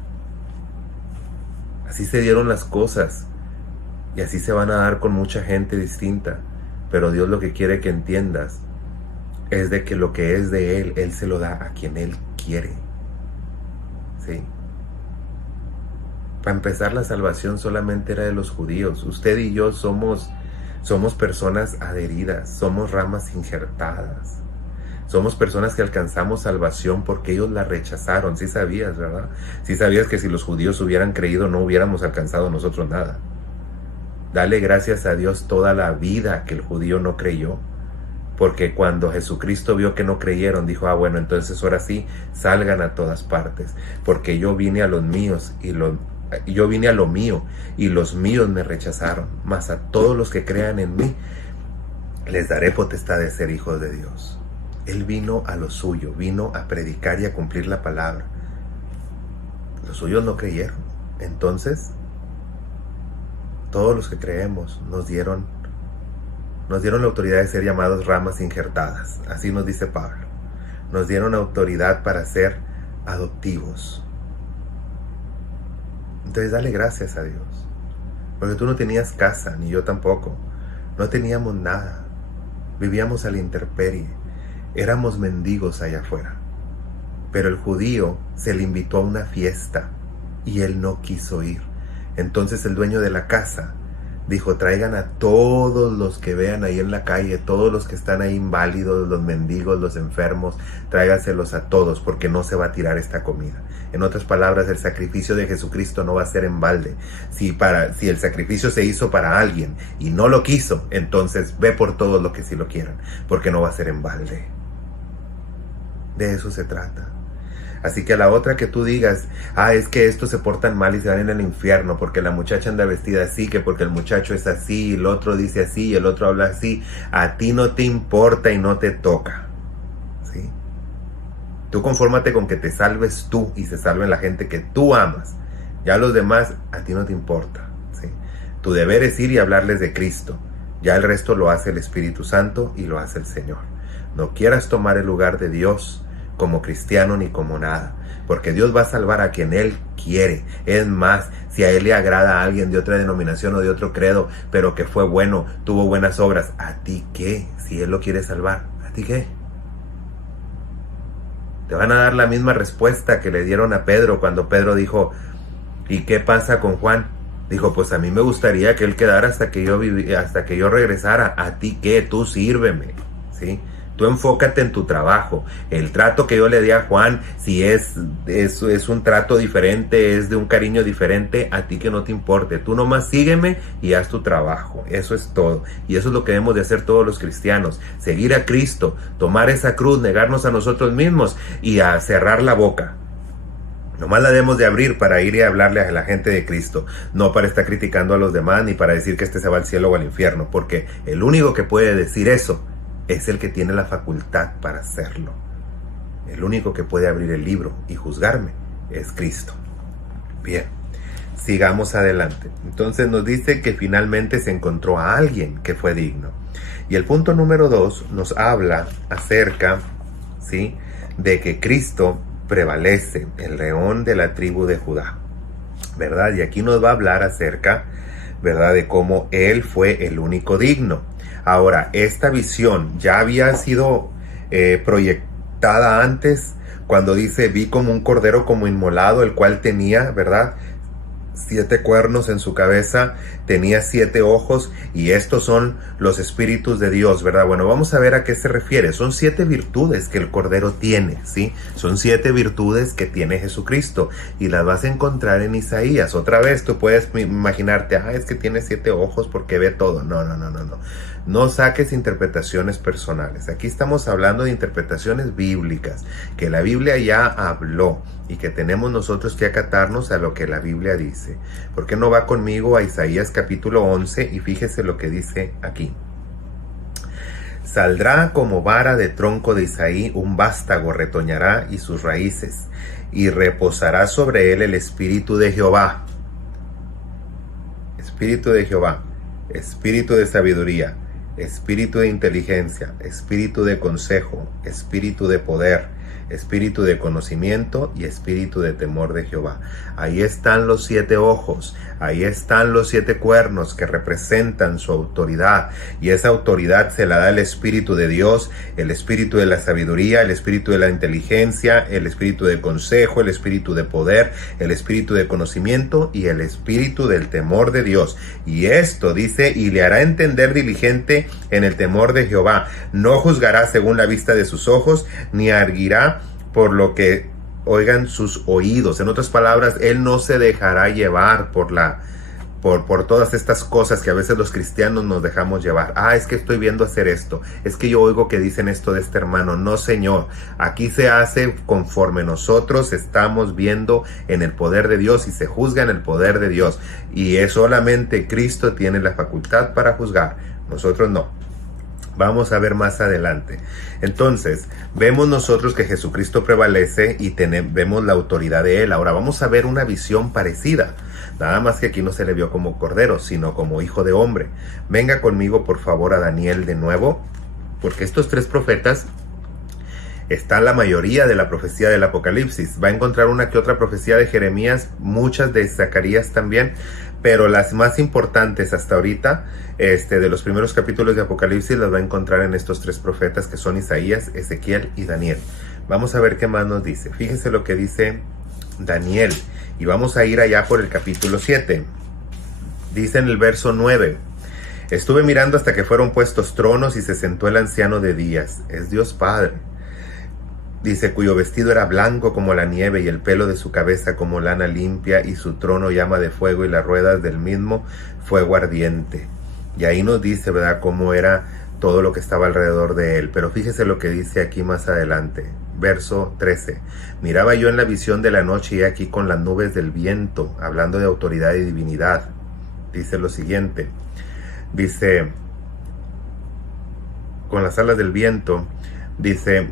Así se dieron las cosas y así se van a dar con mucha gente distinta, pero Dios lo que quiere que entiendas es de que lo que es de Él, Él se lo da a quien Él quiere. ¿Sí? Para empezar, la salvación solamente era de los judíos. Usted y yo somos personas adheridas, somos ramas injertadas. Somos personas que alcanzamos salvación porque ellos la rechazaron. Sí sabías, ¿verdad? Sí sabías que si los judíos hubieran creído no hubiéramos alcanzado nosotros nada. Dale gracias a Dios toda la vida que el judío no creyó. Porque cuando Jesucristo vio que no creyeron, dijo, bueno, entonces ahora sí, salgan a todas partes. Porque yo vine a los míos yo vine a lo mío y los míos me rechazaron. Mas a todos los que crean en mí, les daré potestad de ser hijos de Dios. Él vino a lo suyo, vino a predicar y a cumplir la palabra. Los suyos no creyeron. Entonces, todos los que creemos nos dieron la autoridad de ser llamados ramas injertadas. Así nos dice Pablo. Nos dieron autoridad para ser adoptivos. Entonces dale gracias a Dios. Porque tú no tenías casa, ni yo tampoco. No teníamos nada. Vivíamos a la intemperie. Éramos mendigos allá afuera. Pero el judío se le invitó a una fiesta y él no quiso ir. Entonces el dueño de la casa dijo, traigan a todos los que vean ahí en la calle, todos los que están ahí inválidos, los mendigos, los enfermos, tráiganselos a todos porque no se va a tirar esta comida. En otras palabras, el sacrificio de Jesucristo no va a ser en balde. Si el sacrificio se hizo para alguien y no lo quiso, entonces ve por todos los que sí lo quieran, porque no va a ser en balde. De eso se trata. Así que a la otra que tú digas, es que estos se portan mal y se van en el infierno porque la muchacha anda vestida así, que porque el muchacho es así, y el otro dice así, y el otro habla así, a ti no te importa y no te toca. ¿Sí? Tú confórmate con que te salves tú y se salven la gente que tú amas. Ya los demás, a ti no te importa. ¿Sí? Tu deber es ir y hablarles de Cristo. Ya el resto lo hace el Espíritu Santo y lo hace el Señor. No quieras tomar el lugar de Dios como cristiano ni como nada, porque Dios va a salvar a quien Él quiere. Es más, si a Él le agrada a alguien de otra denominación o de otro credo, pero que fue bueno, tuvo buenas obras, ¿a ti qué? Si Él lo quiere salvar, ¿a ti qué? Te van a dar la misma respuesta que le dieron a Pedro cuando Pedro dijo, ¿y qué pasa con Juan? Dijo, pues a mí me gustaría que él quedara hasta que yo regresara. ¿A ti qué? Tú sírveme, ¿sí? Tú enfócate en tu trabajo. El trato que yo le di a Juan, si es un trato diferente, es de un cariño diferente, a ti que no te importe. Tú nomás sígueme y haz tu trabajo. Eso es todo. Y eso es lo que debemos de hacer todos los cristianos. Seguir a Cristo, tomar esa cruz, negarnos a nosotros mismos y a cerrar la boca. Nomás la debemos de abrir para ir y hablarle a la gente de Cristo. No para estar criticando a los demás ni para decir que este se va al cielo o al infierno. Porque el único que puede decir eso es el que tiene la facultad para hacerlo. El único que puede abrir el libro y juzgarme es Cristo. Bien, sigamos adelante. Entonces nos dice que finalmente se encontró a alguien que fue digno. Y el punto número 2 nos habla acerca, ¿sí?, de que Cristo prevalece, el león de la tribu de Judá, ¿verdad? Y aquí nos va a hablar acerca, ¿verdad?, de cómo Él fue el único digno. Ahora, esta visión ya había sido proyectada antes, cuando dice, vi como un cordero como inmolado, el cual tenía, ¿verdad?, 7 cuernos en su cabeza, tenía 7 ojos, y estos son los espíritus de Dios, ¿verdad? Bueno, vamos a ver a qué se refiere. Son 7 virtudes que el Cordero tiene, ¿sí? Son 7 virtudes que tiene Jesucristo, y las vas a encontrar en Isaías. Otra vez, tú puedes imaginarte, es que tiene 7 ojos porque ve todo. No. No saques interpretaciones personales. Aquí estamos hablando de interpretaciones bíblicas, que la Biblia ya habló y que tenemos nosotros que acatarnos a lo que la Biblia dice. ¿Por qué no va conmigo a Isaías capítulo 11 y fíjese lo que dice aquí? Saldrá como vara de tronco de Isaí, un vástago retoñará y sus raíces, y reposará sobre él el espíritu de Jehová. Espíritu de Jehová, espíritu de sabiduría, espíritu de inteligencia, espíritu de consejo, espíritu de poder, espíritu de conocimiento y espíritu de temor de Jehová. Ahí están los 7 ojos, ahí están los 7 cuernos que representan su autoridad, y esa autoridad se la da el Espíritu de Dios, el espíritu de la sabiduría, el espíritu de la inteligencia, el espíritu de consejo, el espíritu de poder, el espíritu de conocimiento y el espíritu del temor de Dios. Y esto dice, y le hará entender diligente en el temor de Jehová. No juzgará según la vista de sus ojos, ni arguirá por lo que oigan sus oídos. En otras palabras, él no se dejará llevar por todas estas cosas que a veces los cristianos nos dejamos llevar. Es que estoy viendo hacer esto, es que yo oigo que dicen esto de este hermano. No, Señor, aquí se hace conforme nosotros estamos viendo en el poder de Dios, y se juzga en el poder de Dios, y es solamente Cristo tiene la facultad para juzgar, nosotros no. Vamos a ver más adelante. Entonces, vemos nosotros que Jesucristo prevalece y vemos la autoridad de Él. Ahora vamos a ver una visión parecida. Nada más que aquí no se le vio como cordero, sino como hijo de hombre. Venga conmigo, por favor, a Daniel de nuevo, porque estos 3 profetas está la mayoría de la profecía del Apocalipsis. Va a encontrar una que otra profecía de Jeremías, muchas de Zacarías también, pero las más importantes hasta ahorita, de los primeros capítulos de Apocalipsis, las va a encontrar en estos 3 profetas que son Isaías, Ezequiel y Daniel. Vamos a ver qué más nos dice. Fíjese lo que dice Daniel, y vamos a ir allá por el capítulo 7. Dice en el verso 9: estuve mirando hasta que fueron puestos tronos y se sentó el anciano de días. Es Dios Padre. Dice, cuyo vestido era blanco como la nieve y el pelo de su cabeza como lana limpia, y su trono llama de fuego y las ruedas del mismo fuego ardiente. Y ahí nos dice, ¿verdad?, cómo era todo lo que estaba alrededor de él. Pero fíjese lo que dice aquí más adelante. Verso 13. Miraba yo en la visión de la noche, y aquí con las nubes del viento, hablando de autoridad y divinidad. Dice lo siguiente. Dice, con las alas del viento, dice,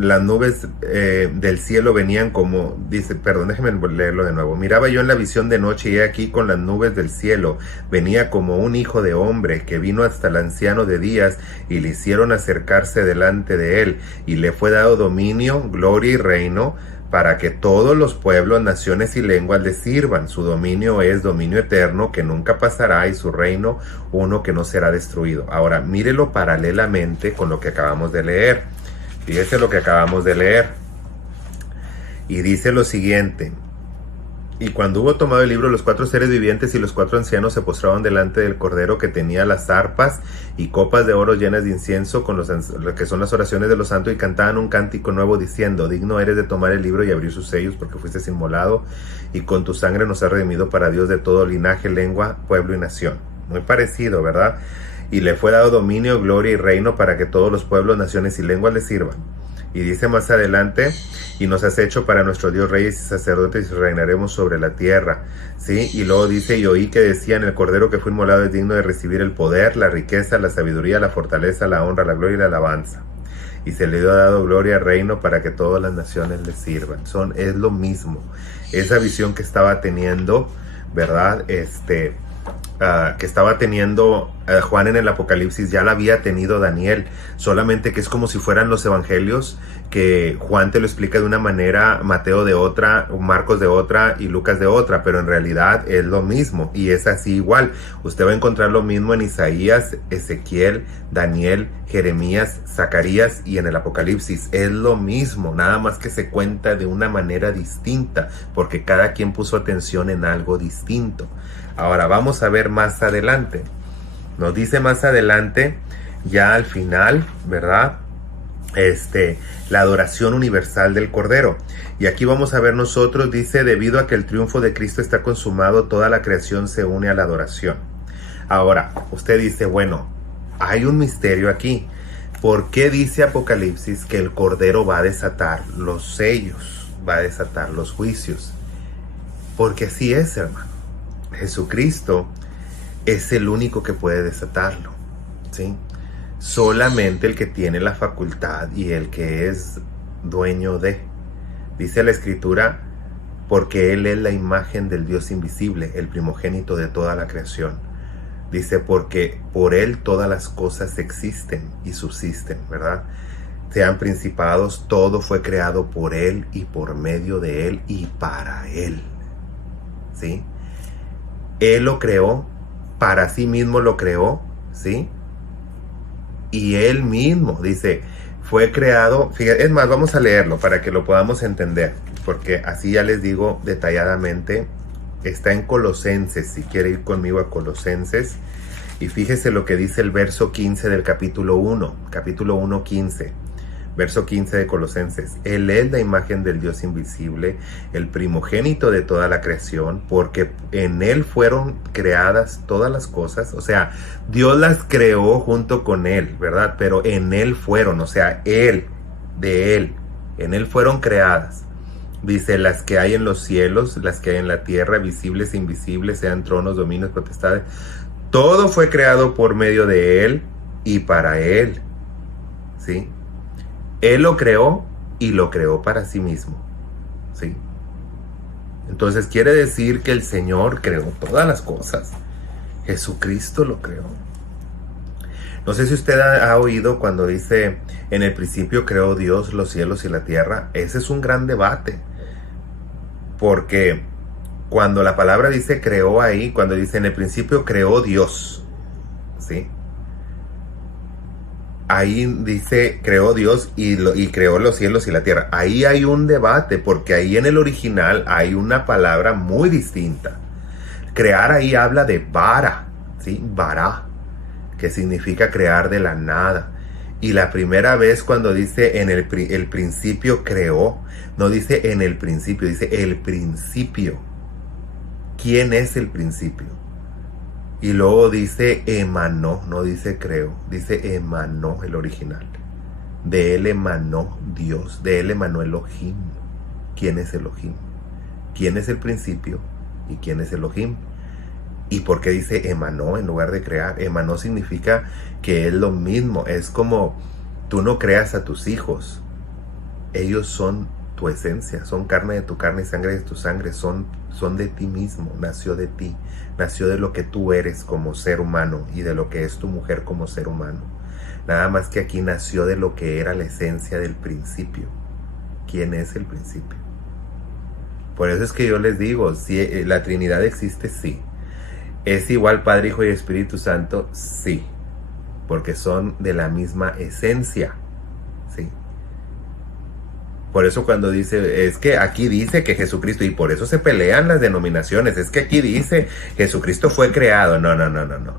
las nubes del cielo venían como, dice, déjeme leerlo de nuevo. Miraba yo en la visión de noche, y aquí con las nubes del cielo venía como un hijo de hombre, que vino hasta el anciano de días, y le hicieron acercarse delante de él, y le fue dado dominio, gloria y reino, para que todos los pueblos, naciones y lenguas le sirvan. Su dominio es dominio eterno, que nunca pasará, y su reino uno que no será destruido. Ahora, mírelo paralelamente con lo que acabamos de leer. Fíjese lo que acabamos de leer. Y dice lo siguiente: y cuando hubo tomado el libro, los 4 seres vivientes y los 4 ancianos se postraron delante del Cordero, que tenía las arpas y copas de oro llenas de incienso, con lo que son las oraciones de los santos, y cantaban un cántico nuevo diciendo: digno eres de tomar el libro y abrir sus sellos, porque fuiste inmolado, y con tu sangre nos has redimido para Dios de todo linaje, lengua, pueblo y nación. Muy parecido, ¿verdad? Y le fue dado dominio, gloria y reino, para que todos los pueblos, naciones y lenguas le sirvan. Y dice más adelante: y nos has hecho para nuestro Dios reyes y sacerdotes, y reinaremos sobre la tierra. ¿Sí? Y luego dice: y oí que decían, el Cordero que fue inmolado es digno de recibir el poder, la riqueza, la sabiduría, la fortaleza, la honra, la gloria y la alabanza. Y se le dio dado gloria, reino, para que todas las naciones le sirvan. Es lo mismo. Esa visión que estaba teniendo, ¿verdad? Que estaba teniendo Juan en el Apocalipsis ya la había tenido Daniel, solamente que es como si fueran los evangelios, que Juan te lo explica de una manera, Mateo de otra, Marcos de otra y Lucas de otra, pero en realidad es lo mismo y es así igual. Usted va a encontrar lo mismo en Isaías, Ezequiel, Daniel, Jeremías, Zacarías y en el Apocalipsis. Es lo mismo, nada más que se cuenta de una manera distinta, porque cada quien puso atención en algo distinto. Ahora vamos a ver más adelante. Nos dice más adelante, ya al final, ¿verdad? La adoración universal del Cordero. Y aquí vamos a ver nosotros, dice, debido a que el triunfo de Cristo está consumado, toda la creación se une a la adoración. Ahora, usted dice, bueno, hay un misterio aquí. ¿Por qué dice Apocalipsis que el Cordero va a desatar los sellos, va a desatar los juicios? Porque así es, hermano. Jesucristo es el único que puede desatarlo, ¿sí? Solamente el que tiene la facultad y el que es dueño de. Dice la Escritura, porque Él es la imagen del Dios invisible, el primogénito de toda la creación. Dice, porque por Él todas las cosas existen y subsisten, ¿verdad? Sean principados, todo fue creado por Él y por medio de Él y para Él, ¿sí? Él lo creó, para sí mismo lo creó, ¿sí? Y Él mismo, dice, fue creado, fíjate, es más, vamos a leerlo para que lo podamos entender, porque así ya les digo detalladamente, está en Colosenses, si quiere ir conmigo a Colosenses, y fíjese lo que dice el verso 15 del capítulo 1, 15, verso 15 de Colosenses. Él es la imagen del Dios invisible, el primogénito de toda la creación, porque en Él fueron creadas todas las cosas. O sea, Dios las creó junto con Él, ¿verdad? Pero en Él fueron, o sea, Él, de Él, en Él fueron creadas. Dice, las que hay en los cielos, las que hay en la tierra, visibles e invisibles, sean tronos, dominios, potestades. Todo fue creado por medio de Él y para Él, ¿sí? Él lo creó y lo creó para sí mismo, ¿sí? Entonces quiere decir que el Señor creó todas las cosas. Jesucristo lo creó. No sé si usted ha oído cuando dice, en el principio creó Dios los cielos y la tierra. Ese es un gran debate. Porque cuando la palabra dice creó ahí, cuando dice en el principio creó Dios, ¿sí? Ahí dice, creó Dios y creó los cielos y la tierra. Ahí hay un debate, porque ahí en el original hay una palabra muy distinta. Crear ahí habla de bara, ¿sí? Bara, que significa crear de la nada. Y la primera vez cuando dice en el principio creó, no dice en el principio, dice el principio. ¿Quién es el principio? Y luego dice emanó, no dice creó, dice emanó el original. De Él emanó Dios, de Él emanó Elohim. ¿Quién es Elohim? ¿Quién es el principio? ¿Y quién es Elohim? ¿Y por qué dice emanó en lugar de crear? Emanó significa que es lo mismo, es como tú no creas a tus hijos. Ellos son tu esencia, son carne de tu carne y sangre de tu sangre, son de ti mismo, nació de ti, nació de lo que tú eres como ser humano y de lo que es tu mujer como ser humano. Nada más que aquí nació de lo que era la esencia del principio. ¿Quién es el principio? Por eso es que yo les digo, si la Trinidad existe, sí. ¿Es igual Padre, Hijo y Espíritu Santo? Sí, porque son de la misma esencia, ¿sí? Por eso cuando dice, es que aquí dice que Jesucristo, y por eso se pelean las denominaciones, es que aquí dice Jesucristo fue creado. No.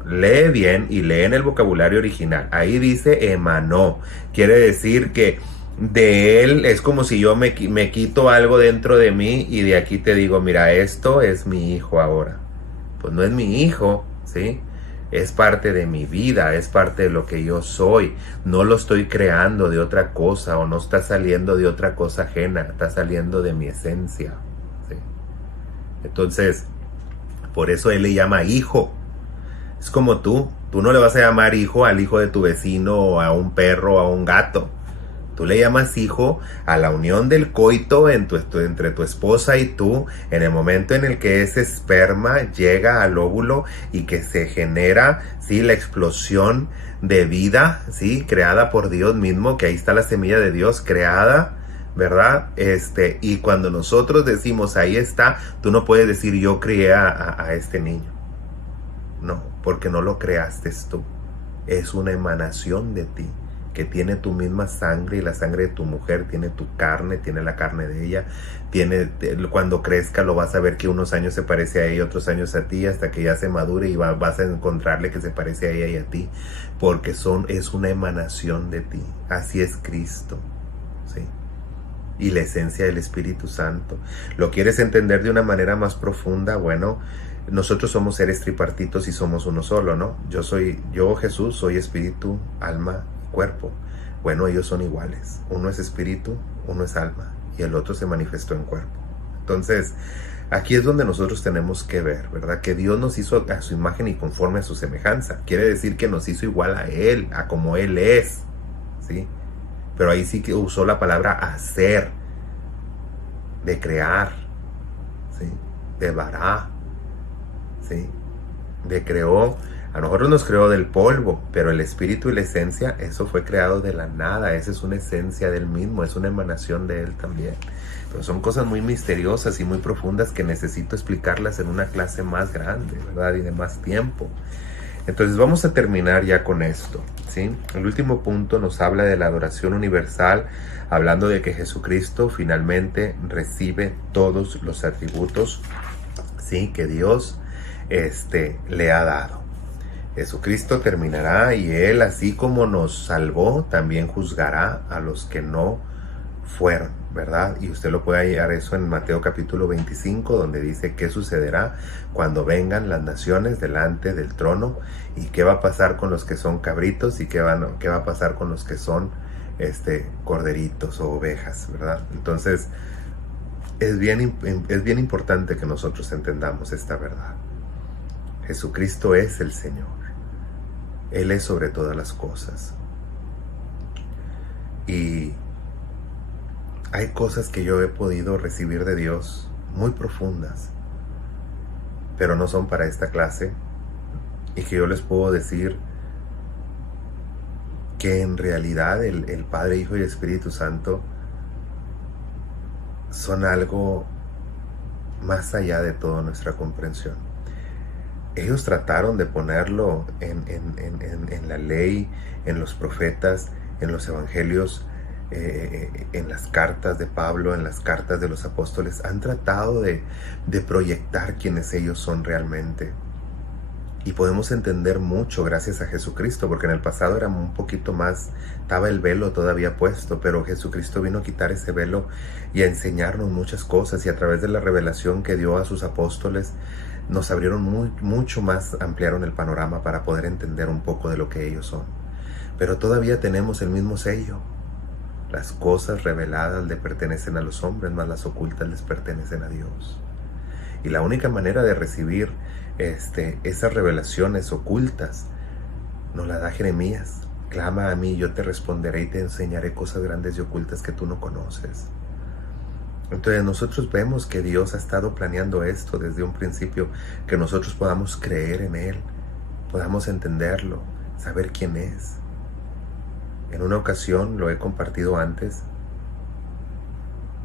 Lee bien y lee en el vocabulario original. Ahí dice emanó. Quiere decir que de Él es como si yo me quito algo dentro de mí y de aquí te digo, mira, esto es mi hijo ahora. Pues no es mi hijo, ¿sí? Es parte de mi vida, es parte de lo que yo soy. No lo estoy creando de otra cosa o no está saliendo de otra cosa ajena, está saliendo de mi esencia, ¿sí? Entonces, por eso Él le llama hijo. Es como tú no le vas a llamar hijo al hijo de tu vecino o a un perro o a un gato. Tú le llamas hijo a la unión del coito entre tu esposa y tú, en el momento en el que ese esperma llega al óvulo y que se genera, ¿sí?, la explosión de vida, ¿sí?, creada por Dios mismo, que ahí está la semilla de Dios creada, ¿verdad? Y cuando nosotros decimos ahí está, tú no puedes decir yo crié a este niño. No, porque no lo creaste tú. Es una emanación de ti, que tiene tu misma sangre, y la sangre de tu mujer tiene tu carne, tiene la carne de ella, cuando crezca lo vas a ver que unos años se parece a ella, otros años a ti, hasta que ya se madure y vas a encontrarle que se parece a ella y a ti, porque es una emanación de ti. Así es Cristo, ¿sí? Y la esencia del Espíritu Santo. ¿Lo quieres entender de una manera más profunda? Bueno, nosotros somos seres tripartitos y somos uno solo, ¿no? Yo Jesús, soy espíritu, alma, cuerpo. Bueno, ellos son iguales. Uno es espíritu, uno es alma, y el otro se manifestó en cuerpo. Entonces, aquí es donde nosotros tenemos que ver, ¿verdad? Que Dios nos hizo a su imagen y conforme a su semejanza. Quiere decir que nos hizo igual a Él, a como Él es, ¿sí? Pero ahí sí que usó la palabra hacer, de crear, ¿sí?, de bará, ¿sí?, de creó. A nosotros nos creó del polvo, pero el espíritu y la esencia, eso fue creado de la nada. Esa es una esencia del mismo, es una emanación de Él también. Pero son cosas muy misteriosas y muy profundas que necesito explicarlas en una clase más grande, ¿verdad?, y de más tiempo. Entonces vamos a terminar ya con esto, ¿sí? El último punto nos habla de la adoración universal, hablando de que Jesucristo finalmente recibe todos los atributos, ¿sí?, que Dios le ha dado. Jesucristo terminará y Él, así como nos salvó, también juzgará a los que no fueron, ¿verdad? Y usted lo puede hallar eso en Mateo capítulo 25, donde dice qué sucederá cuando vengan las naciones delante del trono, y qué va a pasar con los que son cabritos, y qué va a pasar con los que son corderitos o ovejas, ¿verdad? Entonces es bien importante que nosotros entendamos esta verdad. Jesucristo es el Señor. Él es sobre todas las cosas. Y hay cosas que yo he podido recibir de Dios muy profundas, pero no son para esta clase, y que yo les puedo decir que en realidad el Padre, Hijo y Espíritu Santo son algo más allá de toda nuestra comprensión. Ellos trataron de ponerlo en la ley, en los profetas, en los evangelios, en las cartas de Pablo, en las cartas de los apóstoles. Han tratado de proyectar quiénes ellos son realmente. Y podemos entender mucho gracias a Jesucristo, porque en el pasado era un poquito más, estaba el velo todavía puesto, pero Jesucristo vino a quitar ese velo y a enseñarnos muchas cosas, y a través de la revelación que dio a sus apóstoles, nos abrieron mucho más, ampliaron el panorama para poder entender un poco de lo que ellos son. Pero todavía tenemos el mismo sello. Las cosas reveladas le pertenecen a los hombres, mas las ocultas les pertenecen a Dios. Y la única manera de recibir esas revelaciones ocultas nos la da Jeremías. Clama a mí, yo te responderé y te enseñaré cosas grandes y ocultas que tú no conoces. Entonces nosotros vemos que Dios ha estado planeando esto desde un principio, que nosotros podamos creer en Él, podamos entenderlo, saber quién es. En una ocasión, lo he compartido antes,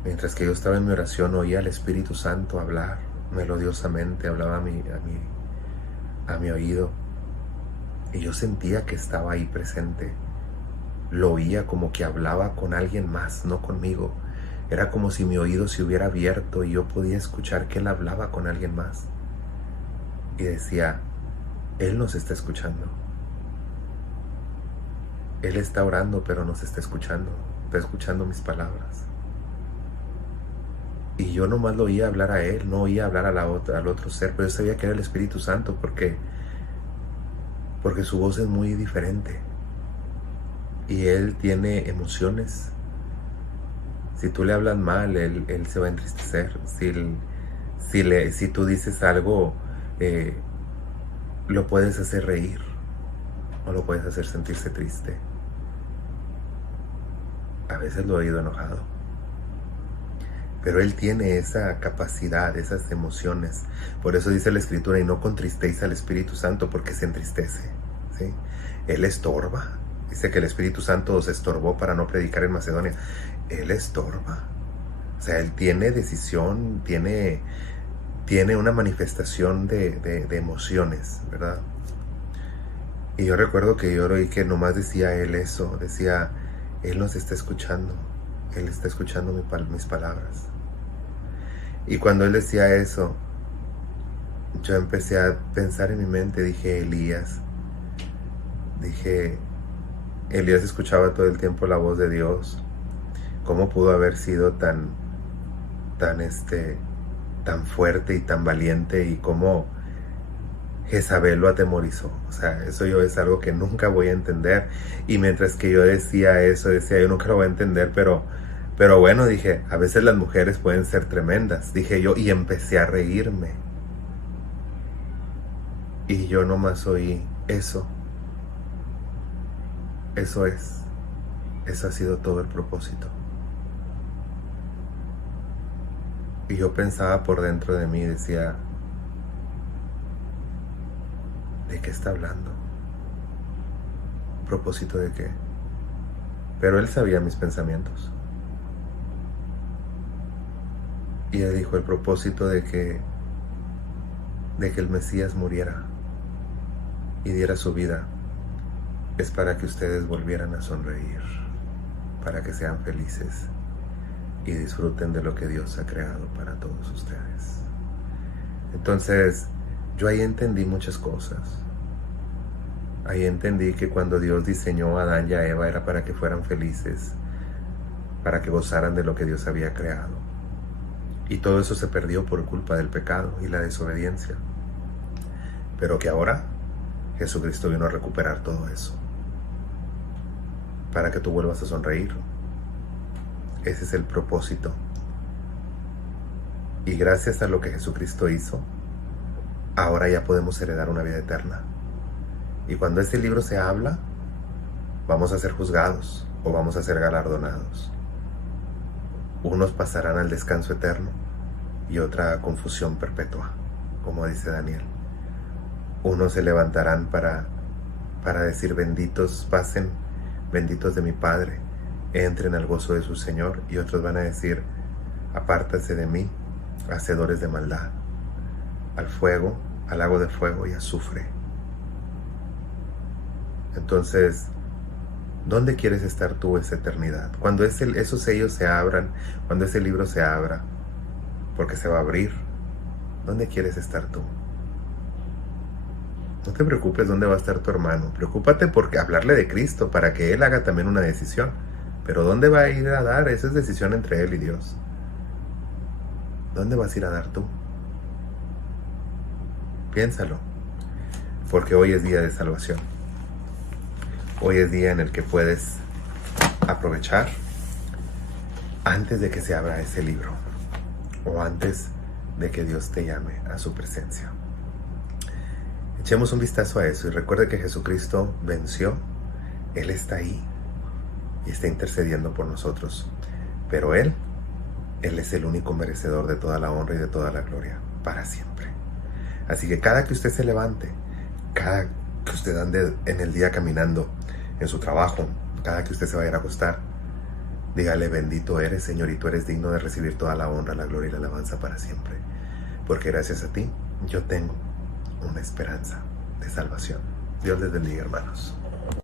mientras que yo estaba en mi oración, oía al Espíritu Santo hablar melodiosamente, hablaba a mi oído, y yo sentía que estaba ahí presente. Lo oía como que hablaba con alguien más, no conmigo. Era como si mi oído se hubiera abierto y yo podía escuchar que Él hablaba con alguien más. Y decía, Él nos está escuchando. Él está orando, pero nos está escuchando mis palabras. Y yo nomás lo oía hablar a Él, no oía hablar al otro ser, pero yo sabía que era el Espíritu Santo porque su voz es muy diferente. Y Él tiene emociones. Si tú le hablas mal, él se va a entristecer. Si tú dices algo, lo puedes hacer reír o lo puedes hacer sentirse triste. a veces lo he oído enojado. Pero Él tiene esa capacidad, esas emociones. Por eso dice la Escritura, y no contristéis al Espíritu Santo, porque se entristece, ¿sí? Él estorba. Dice que el Espíritu Santo os estorbó para no predicar en Macedonia. Él estorba. O sea, Él tiene decisión, tiene una manifestación de emociones, ¿verdad? Y yo recuerdo que yo oí que nomás decía Él eso, decía, Él nos está escuchando, Él está escuchando mis palabras. Y cuando Él decía eso, yo empecé a pensar en mi mente, dije, Elías escuchaba todo el tiempo la voz de Dios. ¿Cómo pudo haber sido tan fuerte y tan valiente, y cómo Jezabel lo atemorizó? O sea, eso es algo que nunca voy a entender. Y mientras que yo decía eso, yo nunca lo voy a entender, pero bueno, dije, a veces las mujeres pueden ser tremendas, dije yo, y empecé a reírme. Y yo nomás oí eso. Eso ha sido todo el propósito. Y yo pensaba por dentro de mí, decía, ¿de qué está hablando? ¿Propósito de qué? Pero Él sabía mis pensamientos. Y Él dijo, el propósito de que el Mesías muriera y diera su vida es para que ustedes volvieran a sonreír, para que sean felices y disfruten de lo que Dios ha creado para todos ustedes. Entonces, yo ahí entendí muchas cosas. Ahí entendí que cuando Dios diseñó a Adán y a Eva era para que fueran felices, para que gozaran de lo que Dios había creado. Y todo eso se perdió por culpa del pecado y la desobediencia. Pero que ahora Jesucristo vino a recuperar todo eso, para que tú vuelvas a sonreír. Ese es el propósito. Y gracias a lo que Jesucristo hizo, ahora ya podemos heredar una vida eterna. Y cuando este libro se habla, vamos a ser juzgados o vamos a ser galardonados. Unos pasarán al descanso eterno y otra a confusión perpetua, como dice Daniel. Unos se levantarán para decir, benditos pasen, benditos de mi Padre, entren al gozo de su Señor. Y otros van a decir, apártense de mí, hacedores de maldad, al fuego, al lago de fuego y azufre. Entonces, ¿dónde quieres estar tú esa eternidad? Cuando esos sellos se abran, cuando ese libro se abra, porque se va a abrir, ¿dónde quieres estar tú? No te preocupes dónde va a estar tu hermano. Preocúpate por hablarle de Cristo para que él haga también una decisión. Pero ¿dónde va a ir a dar? Esa es decisión entre él y Dios. ¿Dónde vas a ir a dar tú? Piénsalo. Porque hoy es día de salvación. Hoy es día en el que puedes aprovechar antes de que se abra ese libro, o antes de que Dios te llame a su presencia. Echemos un vistazo a eso y recuerde que Jesucristo venció. Él está ahí y está intercediendo por nosotros. Pero Él es el único merecedor de toda la honra y de toda la gloria para siempre. Así que cada que usted se levante, cada que usted ande en el día caminando, en su trabajo, cada que usted se vaya a acostar, dígale, bendito eres, Señor, y tú eres digno de recibir toda la honra, la gloria y la alabanza para siempre. Porque gracias a ti, yo tengo una esperanza de salvación. Dios les bendiga, hermanos.